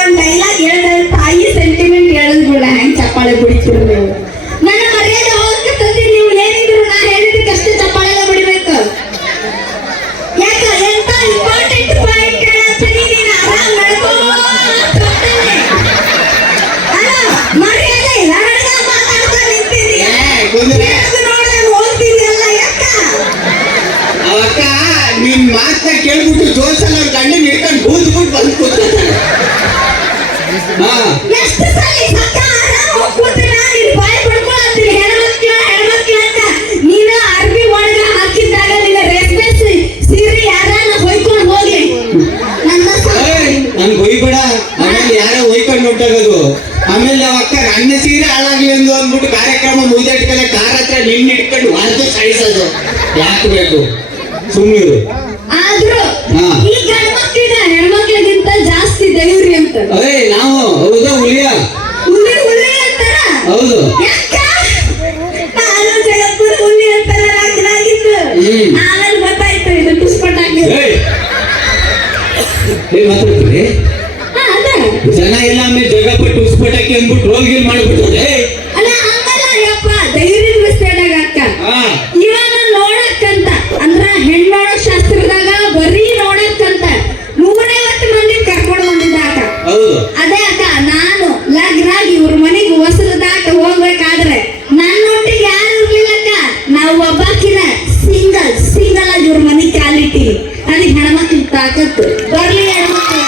ಒಂದ್ ಡೈಲಾಗ್ ಹೇಳಿದ್ರೆ ತಾಯಿ ಸೆಂಟಿಮೆಂಟ್ ಹೇಳಿದ್ಬಿಡ ಹೆಂಗ್ ಚಪ್ಪಾಳೆ ಬಿಡ್ತೀವಿ ನೀವು. ನನ್ನ ಮರ್ಯಾದೆ ಹೋಗ್ತದೆ. ನೀವು ಏನಿದ್ರು ನಾ ಹೇಳಿದಕ್ಕಷ್ಟೇ ಚಪ್ಪಾಳೆ ಬಿಡ್ಬೇಕು. ಯಾಕ ಎಂತ ಇಂಪಾರ್ಟೆಂಟ್ ಪಾಯಿಂಟ್ ಹೇಳ್ತೀನಿ, ನೀನು ಆರಾಮ್ ನಡ್ಕೋ. ಅಲ್ಲ ಮರ್ಯಾದೆ ಇಲ್ಲ, ಮಾತಾಡ್ತಾ ನಿಂತೀನಿ. ನೋಡಿದ್ರೆ ಹೋಗ್ತಿದ್ಯಲ್ಲ, ಯಾಕ? ಅವಕ್ಕ ನಿನ್ ಮಾತನ್ನ ಕೇಳ್ಬಿಟ್ಟು ಜೋಸಲ್ಲಿ ಅವ್ರ ಗಂಡನ ಹಿಡ್ಕೊಂಡು ಬೂದ್ಬಿಟ್ಟು ಬಂದು ಕೂತ್ಕೊಳ್ತಾಳೆ. ಎಷ್ಟು ಸಲ ಸಕ್ಕ ಆರಾಮ್ ಹೋಗ್ಬಿಡ್ತೀರ, ನೀನು ಬಾಯಿ ಪಡ್ಕೊಳತ್ತೀರಿ ಹೆಣ್ಮಕ್ಳು ಅಂತ. ನೀನು ಅರ್ಬಿ ಒಳಗ ಹಾಕಿದ್ದಾಗ ನಿನ್ನ ರೇಷ್ಮೆ ಸೀರೆ ಯಾರನ್ನ ಹೊಯ್ಕೊಂಡು ಹೋಗ್ಲಿ. ನನ್ನ ನನ್ ಹೊಯ್ಬೇಡ, ಆಮೇಲೆ ಯಾರೋ ಹೊಯ್ಕೊಂಡು ಹೊಂಟೋಗೋದು. ಆಮೇಲೆ ನಮ್ಮ ಅಕ್ಕ ನನ್ನ ಸೀರೆ ಹಾಳಾಗ್ಲಿ ಎಂದು ಅಂದ್ಬಿಟ್ಟು ಕಾರ್ಯಕ್ರಮ ಮುಗಿದಿಟ್ಕಲೆ ಕಾರ್ ಹತ್ರ ನಿನ್ನ ಇಟ್ಕೊಂಡು ವಾರ್ದು ಸಾಯಿಸೋದು ಯಾಕೆ ಬೇಕು ಸುಮ್ಮನಿರು. ಆದ್ರೂ ಹಾ. ಈ ಗಂಡ ಮಕ್ಳಿಗೆ ಹೆಣ್ಮಕ್ಳಿಗಿಂತ ಜಾಸ್ತಿ ದೈವ್ರಿ ಅಂತ ಅದೇ ನಾವು ಹೌದಾ ಹುಲಿಯ ಹುಲಿ ಹುಲಿ ಅಂತಾರ. ಹೌದು ಯಾಕ? ನಾನು ಜಗತ್ಪುರ ಹುಲಿ ಅಂತಾರ ರಾಗಿದ್ದು. ಆಮೇಲೆ ಗೊತ್ತಾಯ್ತು ಇದು ಟುಸ್ಪಟ್ ಹಾಕಿದ್ರು. ಮಾತಾಡ್ತೀವಿ ಜನ ಎಲ್ಲ ಆಮೇಲೆ ಜಗಪಟ್ಟು ಉಸ್ಪಟಕ್ಕೆ ಅಂದ್ಬಿಟ್ಟು ರೋಗಿಲ್ ಮಾಡ್ಬಿಟ್ಟದೆ. ಅಲ್ಲ ಹಂಗಲ್ಲ ಯಪ್ಪ, ಧೈರ್ಯದ ವಿಸ್ತರಣೆಗ ಅಕ್ಕ ಇವಾಗ ನೋಡಕ್ಕಂತ ಅಂದ್ರ ಹೆಣ್ಣೋಡ ಶಾಸ್ತ್ರದಾಗ ಬರೀ ನೋಡಕ್ಕಂತ 150 ಮಂದಿ ಕರ್ಕೊಂಡು ಬಂದಿದ್ದ ಅಕ್ಕ. ಹೌದು ಅದೇ ಅಕ್ಕ, ನಾನು ಲಗ್ನಾಗಿ ಇವ್ರ ಮನೆಗೆ ಹೊಸದಾಟ ಹೋಗ್ಬೇಕಾದ್ರೆ ನನ್ನೊಟ್ಟಿಗೆ ಯಾರು ಇರ್ಲಿಲ್ಲ ಅಕ್ಕ. ನಾವು ಒಬ್ಬಾಕಿನ ಸಿಂಗಲ್ ಆಗಿ ಇವ್ರ ಮನೆ ಕಾಲಿಟ್ಟಿ ಅದಕ್ಕೆ ಹೆಣ್ಮಕ್ಳು ತಾಕತ್ತು ಬರ್ಲಿ ಹೆಣ್ಮಕ್ಳು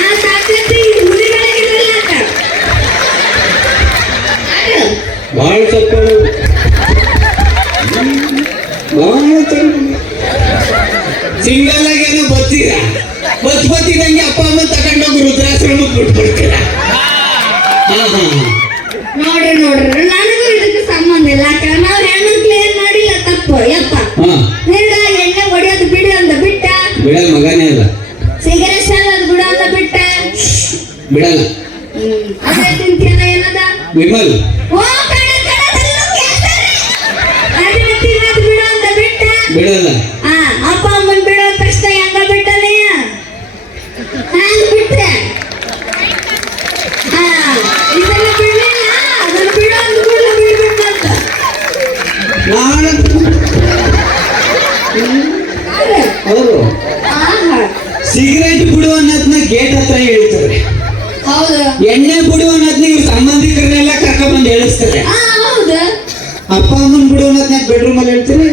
ಆ ತಾಕತ್ತು ಈ ಹುಲಿಗಳಿಗಿರಲ್ಲ ಅಕ್ಕ. ಬಹಳ ತಪ್ಪ ಸಿಂಗಲ್ ಆಗೇನೋ ಬರ್ತೀರಾ ಬತ್ತಿದಂಗೆ ಅಪ್ಪ ಅಮ್ಮ ತಗೊಂಡೋಗಿ ರುದ್ರಾಶ್ರಮಕ್ಕೆ ಬಿಟ್ಬಿಡ್ತೀರ. ನೋಡ್ರಿ ನನಗೂ ಇದಕ್ಕೆ ಸಂಬಂಧ ಇಲ್ಲ ಅಕ್ಕ. ನಾವ್ ಹೆಣ್ಮಕ್ಳು ಏನ್ ಮಾಡಿಲ್ಲ ತಪ್ಪು ಯಪ್ಪ. ನಿಂದ ಎಣ್ಣೆ ಹೊಡಿಯೋದು ಬಿಡಿ ಅಂದ ಬಿಟ್ಟ, ಬಿಡಲ್ಲ ಮಗನೇ ಅಲ್ಲ ಸಿಗರೇಟ್ ಸೇದೋದು ಬಿಡ ಅಂದ ಬಿಟ್ಟ, ಬಿಡಲ್ಲ. ಅದೇ ತಿಂತಿಯಲ್ಲ ಏನದ ವಿಮಲ್ ಓ ಕಡೆ ಅದನ್ನ ತಿನ್ನೋದು ಬಿಡು ಅಂತ ಬಿಟ್ಟ, ಬಿಡಲ್ಲ. ಅಪ್ಪ ಅಮ್ಮನ್ ಬಿಡೋ ತಕ್ಷಣ ಹೆಂಗ ಬಿಟ್ಟನೆ ಹಂಗ ಬಿಟ್ಟೆ. ಇದನ್ನ ಬಿಡಲಿಲ್ಲ, ಅದನ್ನ ಬಿಡೋ ಅಂದ ಕೂಡ ಬಿಡ್ಬೇಕಂತ. ಅವರು ಸಿಗರೇಟ್ ಬಿಡು ಅನ್ನೋದನ್ನ ಗೇಟ್ ಹತ್ರ ಹೇಳ್ತಾರೆ, ಹೌದು. ಎಣ್ಣೆ ಬಿಡು ಅನ್ನೋದನ್ನ ಇವ್ರ ಸಂಬಂಧಿಕರನ್ನೆಲ್ಲ ಕರ್ಕೊಂಡ್ ಬಂದು ಹೇಳಿಸ್ತಾರೆ. ಹೌದು. ಅಪ್ಪ ಅಮ್ಮನ್ ಬಿಡು ಅನ್ನೋದನ್ನ ಬೆಡ್ರೂಮ್ ಅಲ್ಲಿ ಹೇಳ್ತೀರಿ.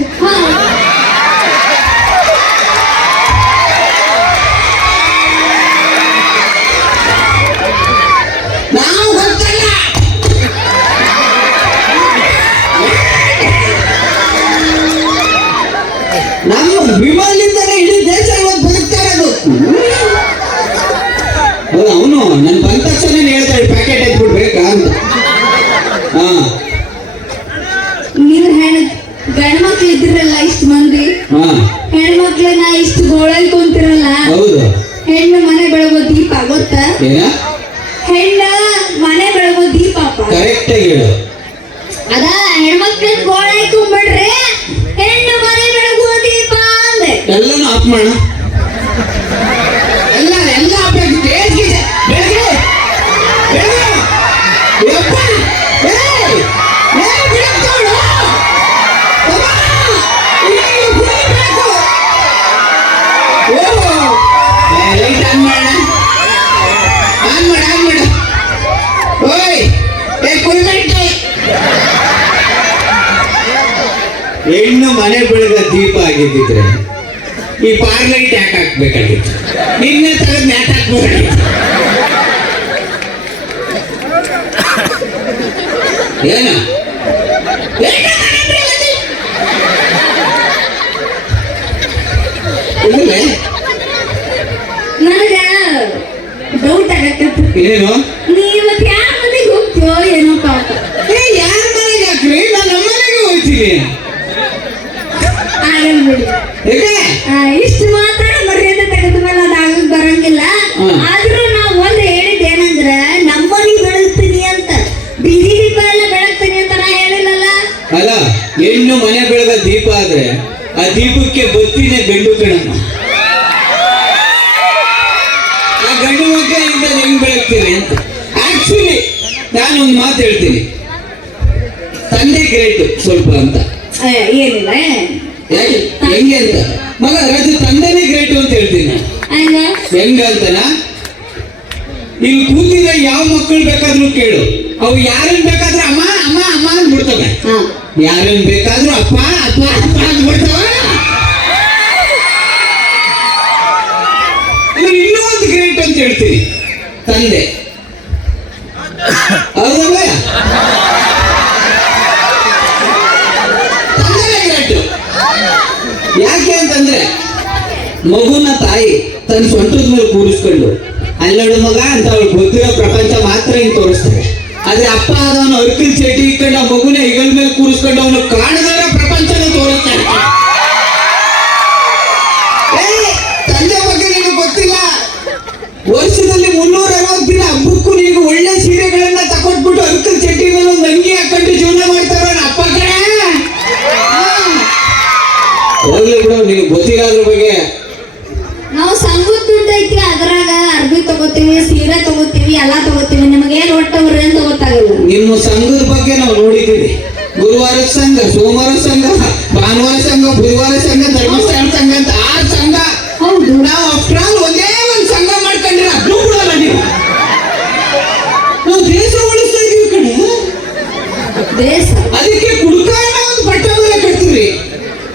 ನಾವು ಗೊತ್ತಲ್ಲ, ನಮ್ಮ ವಿಮಾನದಿಂದಲೇ ಇಡೀ ದೇಶ ಇವತ್ತು ಬದುಕ್ತಾ ಇರೋದು. ಅವನು ನನ್ ಬಂದ ತಕ್ಷಣ ಹೇಳ್ತಾಳೆ ಪ್ಯಾಕೆಟ್ ಎತ್ಬಿಡ್ಬೇಕಾ ಅಂತ. ನೀವು ಗಂಡ್ಮಕ್ಳು ಇದ್ರಲ್ಲ ಇಷ್ಟು ಮಂದಿ, ಹೆಣ್ಮಕ್ಳನ್ನ ಇಷ್ಟು ಗೋಳಲ್ಲಿ ಕುಂತಿರಲ್ಲ. ಹೌದು. ಹೆಣ್ಣು ಮನೆ ಬೆಳಗೋ ದೀಪ ಗೊತ್ತಾ? ಹೆಣ್ಣ ಮನೆ ಬೆಳಗೋ ದೀಪ. ಕರೆಕ್ಟ್ ಆಗಿ ಹೇಳು. ಅದ ಹೆಣ್ಮಕ್ಳ ಗೋಳಾಯಿ ಕುಂಬಿಡ್ರಿ, ಹೆಣ್ಣು ಮನೆ ಬೆಳಗೋ ದೀಪ ಅಂದೆ. ಎಲ್ಲಾನು ಆಫ್ ಮಾಡ, ಎಲ್ಲ ಹಾಕ್ಬೇಕು. ಸ್ಟೇಜ್ಗೆ ಲೈಟ್ ಆನ್ ಮಾಡ, ಆನ್ ಮಾಡ, ಆನ್ ಮಾಡ. ಓಯ್ ಕುಲ್ಮೆಂಟು ಹೆಣ್ಣು ಮನೆ ಬೆಳಗ ದೀಪ ಆಗಿದ್ದಿದ್ರೆ ಈ ಪಾರ್ಲೈಟ್ ಯಾಕೆ ಹಾಕ್ಬೇಕಾಗಿತ್ತು? ನಿನ್ನೆ ತಗದ್ ಮ್ಯಾಟ್ ಹಾಕ್ಬೇಕಾಗಿತ್ತು. ಏನ ನನಗ ಡೌಟ್ ಆಗತ್ತೆ. ಏನು ನೀವತ್ ಯಾರ ಮನೆಗೆ ಹೋಗ್ತೀವೋ ಏನೋ ಪಾಪ. ಯಾರ ಮನೆಗೆ ಹಾಕ್ರಿ? ನಾನು ನಮ್ಮ ಮನೆಗೆ ಹೋಗ್ತೀನಿ. ಆಗಲ್ ಬಿಡಿ. ಇಷ್ಟು ಮಾತ್ರ ಮರ್ಯಾದೆ ತೆಗೆದ ಮೇಲೆ ಅದಾಗಕ್ ಬರಂಗಿಲ್ಲ. ಆದ್ರೂ ನಾವ್ ಒಂದ್ ಹೇಳಿದ್ ಏನಂದ್ರ ನಮ್ಮನಿಗೆ ಬೆಳಗ್ತೀನಿ ಅಂತ, ಬೀದಿ ದೀಪ ಎಲ್ಲ ಬೆಳಗ್ತೀನಿ ಅಂತ ನಾ ಹೇಳಿಲ್ಲಲ್ಲ. ಅಲ್ಲ, ಹೆಣ್ಣು ಮನೆ ಬೆಳಗ ದೀಪ ಆದ್ರೆ ಆ ದೀಪಕ್ಕೆ ಬತ್ತಿನೇ ಬೆಂಡು ಕಣಮ್ಮ. ಆ ಗಂಡು ಮಕ್ಕಳಿಂದ ಹೆಂಗ್ ಬೆಳಗ್ತೀನಿ ಅಂತ. ಆಕ್ಚುಲಿ ನಾನೊಂದು ಮಾತು ಹೇಳ್ತೀನಿ, ತಂದೆ ಗ್ರೇಟ್ ಸ್ವಲ್ಪ ಅಂತ. ಏನಿಲ್ಲ ಹೆಂಗೆ ಅಂತ ಮಗ ರಾಜು ತಂದೆನೇ ಗ್ರೇಟ್ ಅಂತ ಹೇಳ್ತೀನಿ. ಹೆಂಗ ಅಂತನಾ, ಇಲ್ಲಿ ಕೂತಿರೋ ಯಾವ ಮಕ್ಕಳು ಬೇಕಾದ್ರೂ ಕೇಳು, ಅವು ಯಾರನ್ನ ಬೇಕಾದ್ರೂ ಅಮ್ಮ ಅಮ್ಮ ಅಮ್ಮ ಅಂದ್ಬಿಡ್ತವೆ. ಯಾರನ್ನ ಬೇಕಾದ್ರೂ ಅಪ್ಪ ಅಪ್ಪ ಅಪ್ಪ ಅಂದ್ಬಿಡ್ತವ. ಇನ್ನೂ ಒಂದು ಗ್ರೇಟ್ ಅಂತ ಹೇಳ್ತೀನಿ, ತಂದೆ. ಹೌದಲ್ಲ? ತಂದೆನೇ ಗ್ರೇಟು. ಯಾಕೆ ಅಂತಂದ್ರೆ ಮಗುನ ತಾಯಿ ತನ್ನ ಸೊಂಟದ ಮೇಲೆ ಕೂರಿಸ್ಕೊಂಡು ಅಲ್ಲಡು ಮಗ ಅಂತ ಅವ್ಳು ಗೊತ್ತಿರೋ ಪ್ರಪಂಚ ಮಾತ್ರ ಹತ್ರ ಹಿಂಗ್ ತೋರಿಸ್ತಾರೆ. ಆದ್ರೆ ಅಪ್ಪ ಅದವನು ಅರ್ಕಿಲ್ ಚೇಟಿ ಇಟ್ಕೊಂಡು ಆ ಮಗುನ ಹೆಗಲ್ ಮೇಲೆ ಕೂರಿಸ್ಕೊಂಡು ಅವನು ಕಾಣದಾರ ಪ್ರಪಂಚನ ತೋರಿಸ್ತಾರೆ. ತಂದೆ ಬಗ್ಗೆ ನಿನಗೆ ಗೊತ್ತಿಲ್ಲ. ವರ್ಷದಲ್ಲಿ 360 ದಿನ ಹಬ್ಬಕ್ಕೂ ನಿನಗೆ ಒಳ್ಳೆ ಸೀರೆಗಳನ್ನ ತಕೊಟ್ಬಿಟ್ಟು ಅರ್ಕಿಲ್ ಚೇಟಿ ಮೇಲೆ ಒಂದು ಅಂಗಿ ಹಾಕೊಂಡು ಜೀವನ ಮಾಡ್ತಾರ ಅಪ್ಪ ಕಡೆ. ಹೋಗ್ಲಿ ಬಿಡು, ನಿನಗೆ ಗೊತ್ತಿಲ್ಲ ಅದ್ರ ಬಗ್ಗೆ. ನಾವು ಸಂಘದ ದುಡ್ಡು ಐತಿ, ಅದ್ರಾಗ ಅರ್ಬಿ ತಗೋತೀವಿ, ಸೀರೆ ತಗೋತೀವಿ, ಎಲ್ಲಾ ತಗೋತೀವಿ. ನಿಮಗೇನ್ ಒಟ್ಟವ್ರಿ ಅಂತ ಗೊತ್ತಾಗಲ್ಲ. ನಿಮ್ಮ ಸಂಘದ ಬಗ್ಗೆ ನಾವು ನೋಡಿದ್ದೀವಿ. ಗುರುವಾರ ಸಂಘ, ಸೋಮವಾರ ಸಂಘ, ಭಾನುವಾರ ಸಂಘ, ಬುಧವಾರ ಸಂಘ, ಧರ್ಮಸ್ಥಳ ಸಂಘ ಅಂತ 6 ಸಂಘ. ಹೌದು, ನಾವು ಆಫ್ಟರ್ ಆಲ್ ಒಂದೇ ಒಂದು ಸಂಘ ಮಾಡ್ಕೊಂಡ್ರೆ ಅದೂ ಬಿಡಲ್ಲ ನೀವು. ನಾವು ದೇಶ ಉಳಿಸ್ತಾ ಇದೀವಿ ಕಡೆ. ದೇಶ ಅದಕ್ಕೆ ಕುಡುಕ ಅನ್ನೋ ಒಂದು ಪಟ್ಟಣವನ್ನ ಕಟ್ತೀವಿ.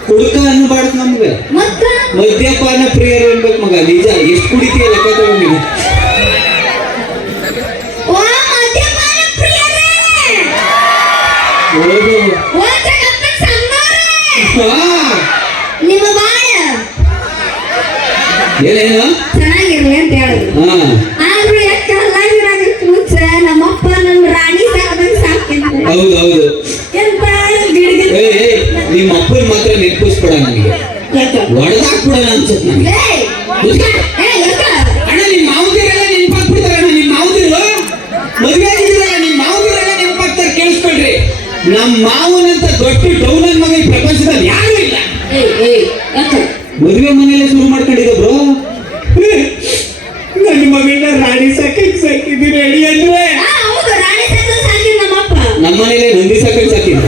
ಕುಡುಕ ಅನ್ನಬಾರ್ದು ನಮ್ಗೆ. ಮತ್ತ ಮದ್ಯಪಾನ ಪ್ರಿಯರು ಅನ್ಬೇಕು ಮಗ. ನಿಜ, ಎಷ್ಟು ಕುಡಿತೀಯ ಲೆಕ್ಕ ತಗೊಂಡು ನೀವು. ವಾ ಮದ್ಯಪಾನ ಪ್ರಿಯರೇ, ಹೌದು. ವಾ ಜಗತ್ತಿನ ಸಂಘರೇ, ಹಾ. ನಿಮ್ಮ ಬಾಳ ಏನೇನು ಚೆನ್ನಾಗಿರ್ಲಿ ಅಂತ ಹೇಳಿದ್ರು. ಹಾ. ಆದ್ರೂ ಯಾಕೆ ಅಲ್ಲಾಗಿರಾಗಕ್ಕೆ ಮುಂಚೆ ನಮ್ಮಪ್ಪ ನನ್ನ ರಾಣಿ ಸಾಕದಂಗ್ ಸಾಕಿದ್ರು. ಹೌದು ಹೌದು. ಎಂತ ಗಿಡಗಿಡ ನಿಮ್ಮ ಅಪ್ಪನ ಮಾತ್ರ ನೆನಪಿಸ್ಬೇಡ ನನಗೆ. ಹೊಡೆದಾಕ್ಬಿಡೋಣ ಅನ್ಸುತ್ತೆ ನನಗೆ. ಅಣ್ಣ ನಿಮ್ಮ ಮಾವುದಿರೆಲ್ಲ ನೆನಪಾಗ್ಬಿಡ್ತಾರೆ. ಅಣ್ಣ ನಿಮ್ಮ ಮಾವುದಿರು ಮದುವೆ ಆಗಿದ್ರಲ್ಲ, ನಿಮ್ಮ ಮಾವುದಿರೆಲ್ಲ ನೆನಪಾಗ್ತಾರೆ. ಕೇಳಿಸ್ಕೊಳ್ರಿ, ನಮ್ಮ ಮಾವನಂತ ದೊಡ್ಡ ಡೌನನ್ ಮಗ ಈ ಪ್ರಪಂಚದಲ್ಲಿ ಯಾರು ಇಲ್ಲ. ಮದುವೆ ಮನೆಯಲ್ಲೇ ಶುರು ಮಾಡ್ಕೊಂಡಿದ್ದ ಬ್ರೋ. ನನ್ನ ಮಗಳನ್ನ ರಾಣಿ ಸಾಕಿದ್ದೀನಿ ಹೇಳಿ ಅಂದ್ರೆ ನಮ್ಮ ಮನೇಲೆ ನಂದಿ ಸಾಕಿದ್ದ.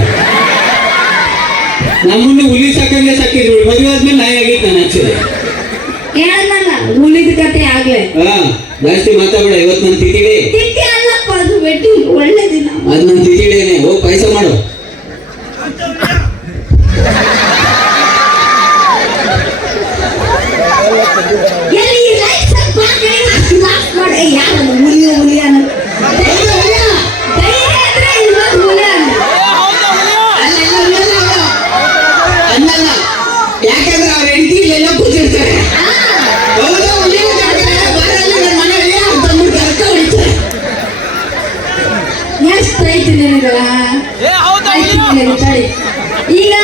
ನಮ್ಮನ್ನು ಹುಲಿ ಸಾಕಿದ್ರು. ಮದುವೆ ಆದ್ಮೇಲೆ ನಾಯಿ ಆಗಿತ್ತು ನಾನು ಆಕ್ಚುಲಿ. ಹೇಳಲ್ಲ ಉಳಿದ ಕತೆ ಆಗ್ಲೇ. ಹಾ, ಜಾಸ್ತಿ ಮಾತಾಡ್ಬೇಡ. ಇವತ್ತು ನನ್ನ ತಿಥಿಡೆ. ತಿಥಿ ಅಲ್ಲಪ್ಪ, ಅದು ವೆಡ್ಡಿಂಗ್ ಒಳ್ಳೆ ದಿನ. ಅದು ನನ್ನ ತಿಥಿಡೇನೆ. ಹೋಗಿ ಪಾಯಸ ಮಾಡು. ಎಲ್ಲಿ ಲೈಫ್ ಸ್ವಲ್ಪ ಲಾಸ್ಟ್ ಮಾಡಿ ಯಾರು ಹುಲಿ ಅನ್ನೋದು ಧೈರ್ಯ ಇದ್ರೆ ಇವಾಗ ಹುಲಿ ಅನ್ನಲ್ಲ. ಯಾಕಂದ್ರೆ ಅವ್ರ ಹೆಂಡತಿ ಇಲ್ಲೆಲ್ಲ ಕೂತಿರ್ತಾರೆ. ಹೌದಾ, ಹುಲಿ ಬರಲ್ಲ ನನ್ನ ಮನೆಯಲ್ಲಿ ಅಂತ ಕರ್ಕ ಹೊಡಿತಾರೆ. ಎಷ್ಟು ಐತಿ ನಿನಗ? ಈಗ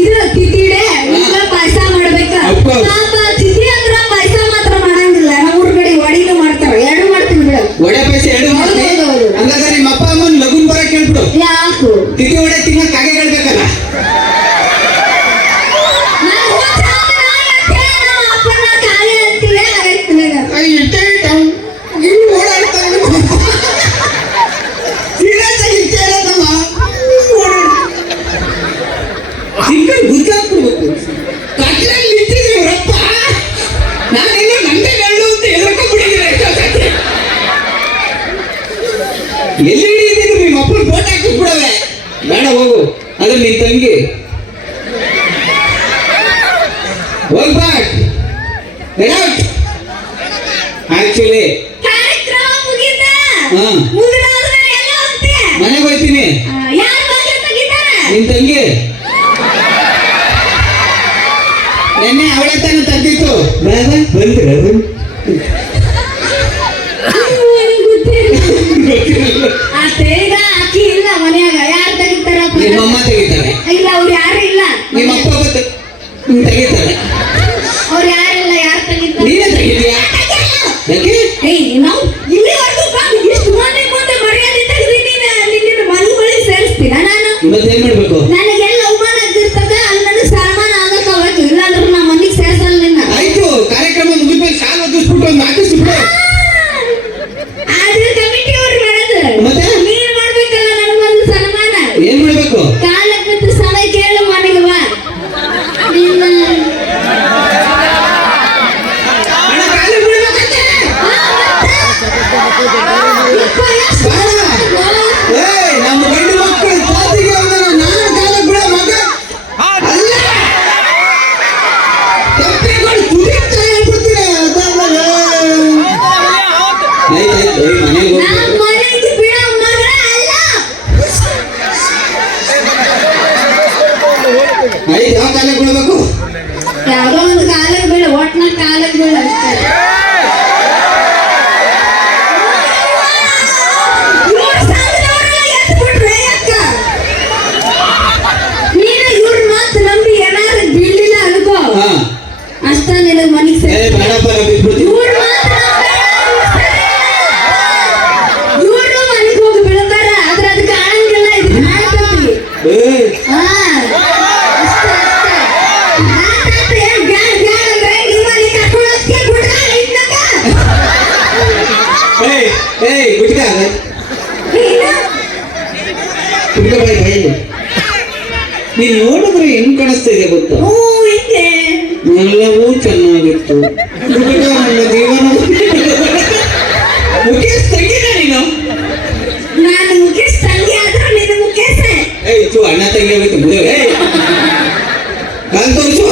ಇದು ತಿಥಿಡೆ ಈಗ ಪಾಯಸ ಮಾಡ್ಬೇಕ. ಪಾಪ ತಿಥಿ ಅಂದ್ರ ಪಾಯಸ ಮಾತ್ರ ಮಾಡಂಗಿಲ್ಲ. ನಮ್ಮೂರ್ ಕಡೆ ವಡಿನೂ ಮಾಡ್ತಾರ. 2 ಮಾಡ್ತೀನಿ ಬಿಡ. ಒಡೆ ಪಾಯಸ 2 ಮಾಡ್ತೀನಿ. ಹಂಗಾದ್ರೆ ನಿಮ್ಮ ಅಪ್ಪ ಅಮ್ಮನ ಲಗುನ್ ಬರಕ್ ಕೇಳ್ಬಿಡು. ಯಾಕು ತಿಥಿ ಒಡೆ ತಿನ್ನ ಕಾಗೆ ಹೇಳ್ಬೇಕಲ್ಲ. ಎಲ್ಲಿ ಹಿಡಿಯುತ್ತಿದ್ರು ನಿಮ್ಮ ಅಪ್ಪನ ಫೋಟೋ ಹಾಕಿಸ್ಬಿಡವೆ. ಬೇಡ ಹೋಗು, ಅದ್ರ ನಿನ್ ತಂಗಿ ಹೋಗ್ಬಾ. ಆಕ್ಚುಲಿ ಕಾರ್ಯಕ್ರಮ ಮುಗಿದ ಹಾ, ಮುಗಿದಾದ್ಮೇಲೆ ಎಲ್ಲ ಹೋಗ್ತೀಯ? ಮನೆಗೆ ಹೋಗ್ತೀನಿ. ಯಾರ ಬಗ್ಗೆ ತೆಗಿತಾರ? ನಿನ್ ತಂಗಿ ನೆನ್ನೆ ಅವಳೆ ತಾನು ತಂದಿತ್ತು. ಬಂದ್ರ ಈಗ ಅಕ್ಕಿ ಇಲ್ಲ ಮನ್ಯಾಗ. ಯಾರು ತೆಗಿತಾರಪ್ಪ? ನಿಮ್ಮಮ್ಮ ತೆಗಿತಾರೆ. ಇಲ್ಲ, ಅವ್ರು ಯಾರು ಇಲ್ಲ. ನಿಮ್ಮ ಅಪ್ಪ ತೆಗಿತಾರೆ. ಅವ್ರು ಯಾರಿಲ್ಲ. ಯಾರು ತೆಗಿತಾರೆ? ನೀನೇ ತೆಗಿತೀಯಾ? ಯಾಕೆ? ನಾವು ಇಲ್ಲಿವರೆಗೂ ಬಂದು ಇಷ್ಟು ಮಂದಿ ಮುಂದೆ ಮರ್ಯಾದೆ ತೆಗೆದು ನಿನ್ನ ಮನೆ ಸೇರಿಸ್ತೀನ ನಾನು? ಮತ್ತೇನ್ ಮಾಡ್ಬೇಕು? ನನಗೆಲ್ಲ ಅವಮಾನ ಆಗಿರ್ತದ, ಅಲ್ಲಿ ನನಗೆ ಸನ್ಮಾನ ಆಗಕ್ಕೆ ಹೋಗ್ಬೇಕು. ಇಲ್ಲಾಂದ್ರೆ ನಮ್ಮ ಮನೆಗೆ ಸೇರಿಸಲ್ಲ ನಿನ್ನ. ಆಯ್ತು, ಕಾರ್ಯಕ್ರಮ ಮುಗಿದ್ಮೇಲೆ ಶಾಲ್ ಒದಿಸ್ಬಿಟ್ಟು ಒಂದು ಹಾಕಿಸ್ಬಿಟ್ಟು ಆದ್ರೆ ಕಮಿಟಿ ಅವ್ರು ಬೆಳೆದು ಮತ್ತೆ ನೀನ್ ಮಾಡ್ಬೇಕಲ್ಲ ನನಗೊಂದು ಸನ್ಮಾನ. ಏನ್ ಮಾಡ್ಬೇಕು? ಕಾಲ ಬಿದ್ದು ಸಮಯ ಕೇಳು ಮನೆಗೆ ಬಾ. ನಿನ್ನ ಅಣ್ಣ ಕಾಲು ಬೀಳ್ಬೇಕಂತೆ. ನಮ್ಮ ಗಂಡು ಮಕ್ಕಳು ಜಾತಿಗೆ ಹೋಗೋಣ. ನಾನು ಕಾಲ ಬೀಳೋ ಮಗ ಅಲ್ಲ. ತಪ್ಪಿಗಳು ತುಳಿತಾ ಹೇಳ್ಬಿಡ್ತೀರ. ಮನೆಗೆ ನಮ್ಮ ಮನೆಗೆ ಬಿಡೋ ಮಗ ಕುಡ್ಕ ಬಾಯಿ ಬಾಯಿಲಿ ನೀನ್ ನೋಡಿದ್ರೆ ಹೆಂಗ್ ಕಾಣಿಸ್ತಾ ಇದೆ ಗೊತ್ತಾ? ಹ್ಞೂ ಹಿಂಗೆ ಎಲ್ಲವೂ ಚೆನ್ನಾಗಿತ್ತು. ಹುಡುಗ ನನ್ನ ಜೀವನ ಮುಖೇಶ್ ತಂಗಿನ ನೀನು? ನಾನು ಮುಖೇಶ್ ತಂಗಿ ಆದ್ರೂ ನೀನು ಮುಖೇಶ ಏಯ್ತು ಅಣ್ಣ ತಂಗಿ ಆಗುತ್ತೆ ಮುದುವೆ. ಕಾಲ್ ತೋರಿಸು.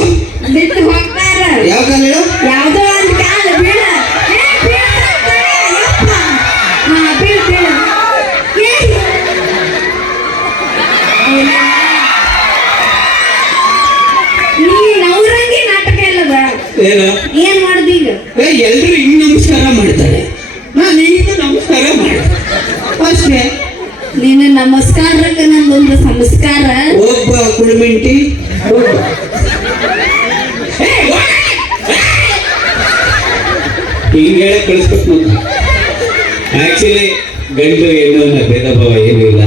ಬಿಟ್ಟು ಹೋಗ್ತಾರ ಯಾವ ಕಾಲ ಹೇಳು? ಯಾವ್ದೋ ಒಂದು ಕಾಲ ಬೀಳ ಬೀಳ್ ಬೀಳ ನೀನ್ ಅವ್ರಂಗೆ ನಾಟಕ ಎಲ್ಲದ ಏನು? ಏನ್ ಮಾಡುದು ಈಗ? ಎಲ್ರು ಹಿಂಗ್ ನಮಸ್ಕಾರ ಮಾಡ್ತಾರೆ, ನಾನು ಈಗ ನಮಸ್ಕಾರ ಮಾಡ ಅಷ್ಟೇ. ನೀನು ನಮಸ್ಕಾರಕ್ಕೆ ನಂದೊಂದು ಸಂಸ್ಕಾರ. ಒಬ್ಬ ಕುಳಿಮಿಂಟಿ ಹಿಂಗ್ ಹೇಳಕ್ ಕಳಿಸ್ಬೇಕು. ಆಕ್ಚುಲಿ ಗಂಡು ಹೆಣ್ಣು ಅನ್ನೋ ಭೇದ ಭಾವ ಏನೂ ಇಲ್ಲ.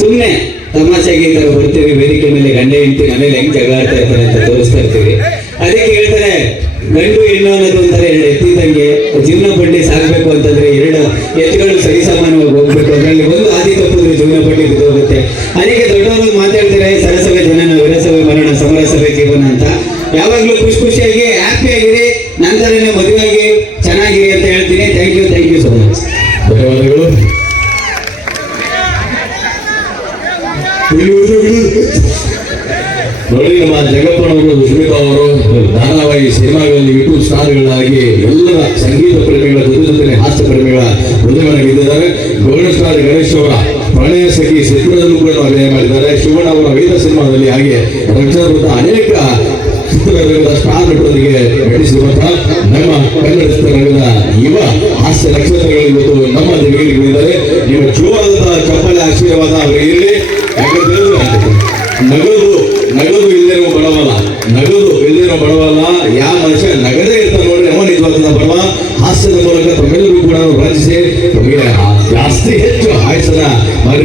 ಸುಮ್ಮನೆ ತಮಾಷೆಗೆ ಈ ತರ ಬರ್ತೀವಿ ವೇದಿಕೆ ಮೇಲೆ, ಗಂಡ ಹೆಂಡತಿ ಮನೇಲಿ ಹೆಂಗ್ ಜಗಳ ಆಡ್ತಾ ಇರ್ತಾರೆ ಅಂತ ತೋರಿಸ್ತಾ ಇರ್ತೀವಿ. ಅದಕ್ಕೆ ಹೇಳ್ತಾರೆ ಗಂಡು ಹೆಣ್ಣು ಅನ್ನೋದು ಒಂಥರ ಎರಡು ಎತ್ತಿದಂಗೆ. ಜೀವನ ಬಂಡಿ ಸಾಕ್ಬೇಕು ಅಂತಂದ್ರೆ ಎರಡು ಎತ್ತುಗಳು ಸರಿಸಮಾನವಾಗಿ ಹೋಗ್ಬೇಕು. ಅದರಲ್ಲಿ ಒಂದು ಹಾದಿ ತಪ್ಪಿದ್ರೆ ಜೀವನ ಬಂಡಿ ಬಿದ್ದೋಗುತ್ತೆ. ಅದಕ್ಕೆ ದೊಡ್ಡವರು ಮಾತಾಡ್ತಾರೆ ಸರಸವೇ ಜನನ ವಿರಸವೇ ಮರಣ ಸಮರಸವೇ ಜೀವನ ಅಂತ. ಯಾವಾಗ್ಲೂ ಖುಷಿ ಖುಷಿಯಾಗಿ ಹ್ಯಾಪಿ ಆಗಿರಿ, ನಂತರನೇ ಮದುವೆಯಾಗಿ ಚೆನ್ನಾಗಿರಿ ಅಂತ ಹೇಳ್ತೀನಿ. Thank you so much. ಧನ್ಯವಾದಗಳು. ನೋಡಿ, ನಮ್ಮ ಜಗಪ್ಪನವರು, ಸುಮಿತಾ ಅವರು ಧಾರಾವಾಹಿ ಸಿನಿಮಾಗಳಲ್ಲಿ ಯೂಟ್ಯೂಬ್ ಸ್ಟಾರ್ಗಳಾಗಿ ಎಲ್ಲರ ಸಂಗೀತ ಪ್ರೇಮಿಗಳ ಜೊತೆ ಹಾಸ್ಯ ಪ್ರೇಮಿಗಳ ಹೃದಯವಾಗಿದ್ದಾರೆ. ಗೋಲ್ಡನ್ ಸ್ಟಾರ್ ಗಣೇಶ್ ಅವರ ಪ್ರಣಯ ಸಖಿ ಚಿತ್ರದಲ್ಲೂ ಕೂಡ ಅಭಿನಯ ಮಾಡಿದ್ದಾರೆ. ಶಿವಣ್ಣ ಅವರ ವೇದ ಸಿನಿಮಾದಲ್ಲಿ, ಹಾಗೆ ರಕ್ಷಣಾ ಅನೇಕ ಚಿತ್ರರಂಗದ ಸ್ಟಾರ್ ನಟರೊಂದಿಗೆ ನಟಿಸಿರುವಂತಹ ನಮ್ಮ ಕನ್ನಡ ಚಿತ್ರರಂಗದ ಯುವ ಹಾಸ್ಯ ನಕ್ಷತ್ರಗಳು ಇವತ್ತು ನಮ್ಮ ಜಗಲಿದ್ದಾರೆ. ನಿಮ್ಮ ಜೋರಾದಂತಹ ಚಪ್ಪಲಿ ಆಶೀರ್ವಾದ ಅವರಿಗೆ ಇರಲಿ. ಯಾಕಂದ್ರೆ ನಗದು ಇಲ್ದೇನೋ ಬಡವಲ್ಲ, ನಗದು ಇಲ್ದೇನೋ ಬಡವಲ್ಲ. ಯಾವ ಮನುಷ್ಯ ನಗದೇ ಇರ್ತಾನೆ ನೋಡಿ, ಅವ ನಿಜವಾದ ಬಡವ. ಹಾಸ್ಯದ ಮೂಲಕ ತಮ್ಮೆಲ್ಲರೂ ಕೂಡ ರಂಜಿಸಿ ತಮಗೆ ಜಾಸ್ತಿ ಹೆಚ್ಚು ಆಯಸ್ಸನ್ನ ಮಾಡಿ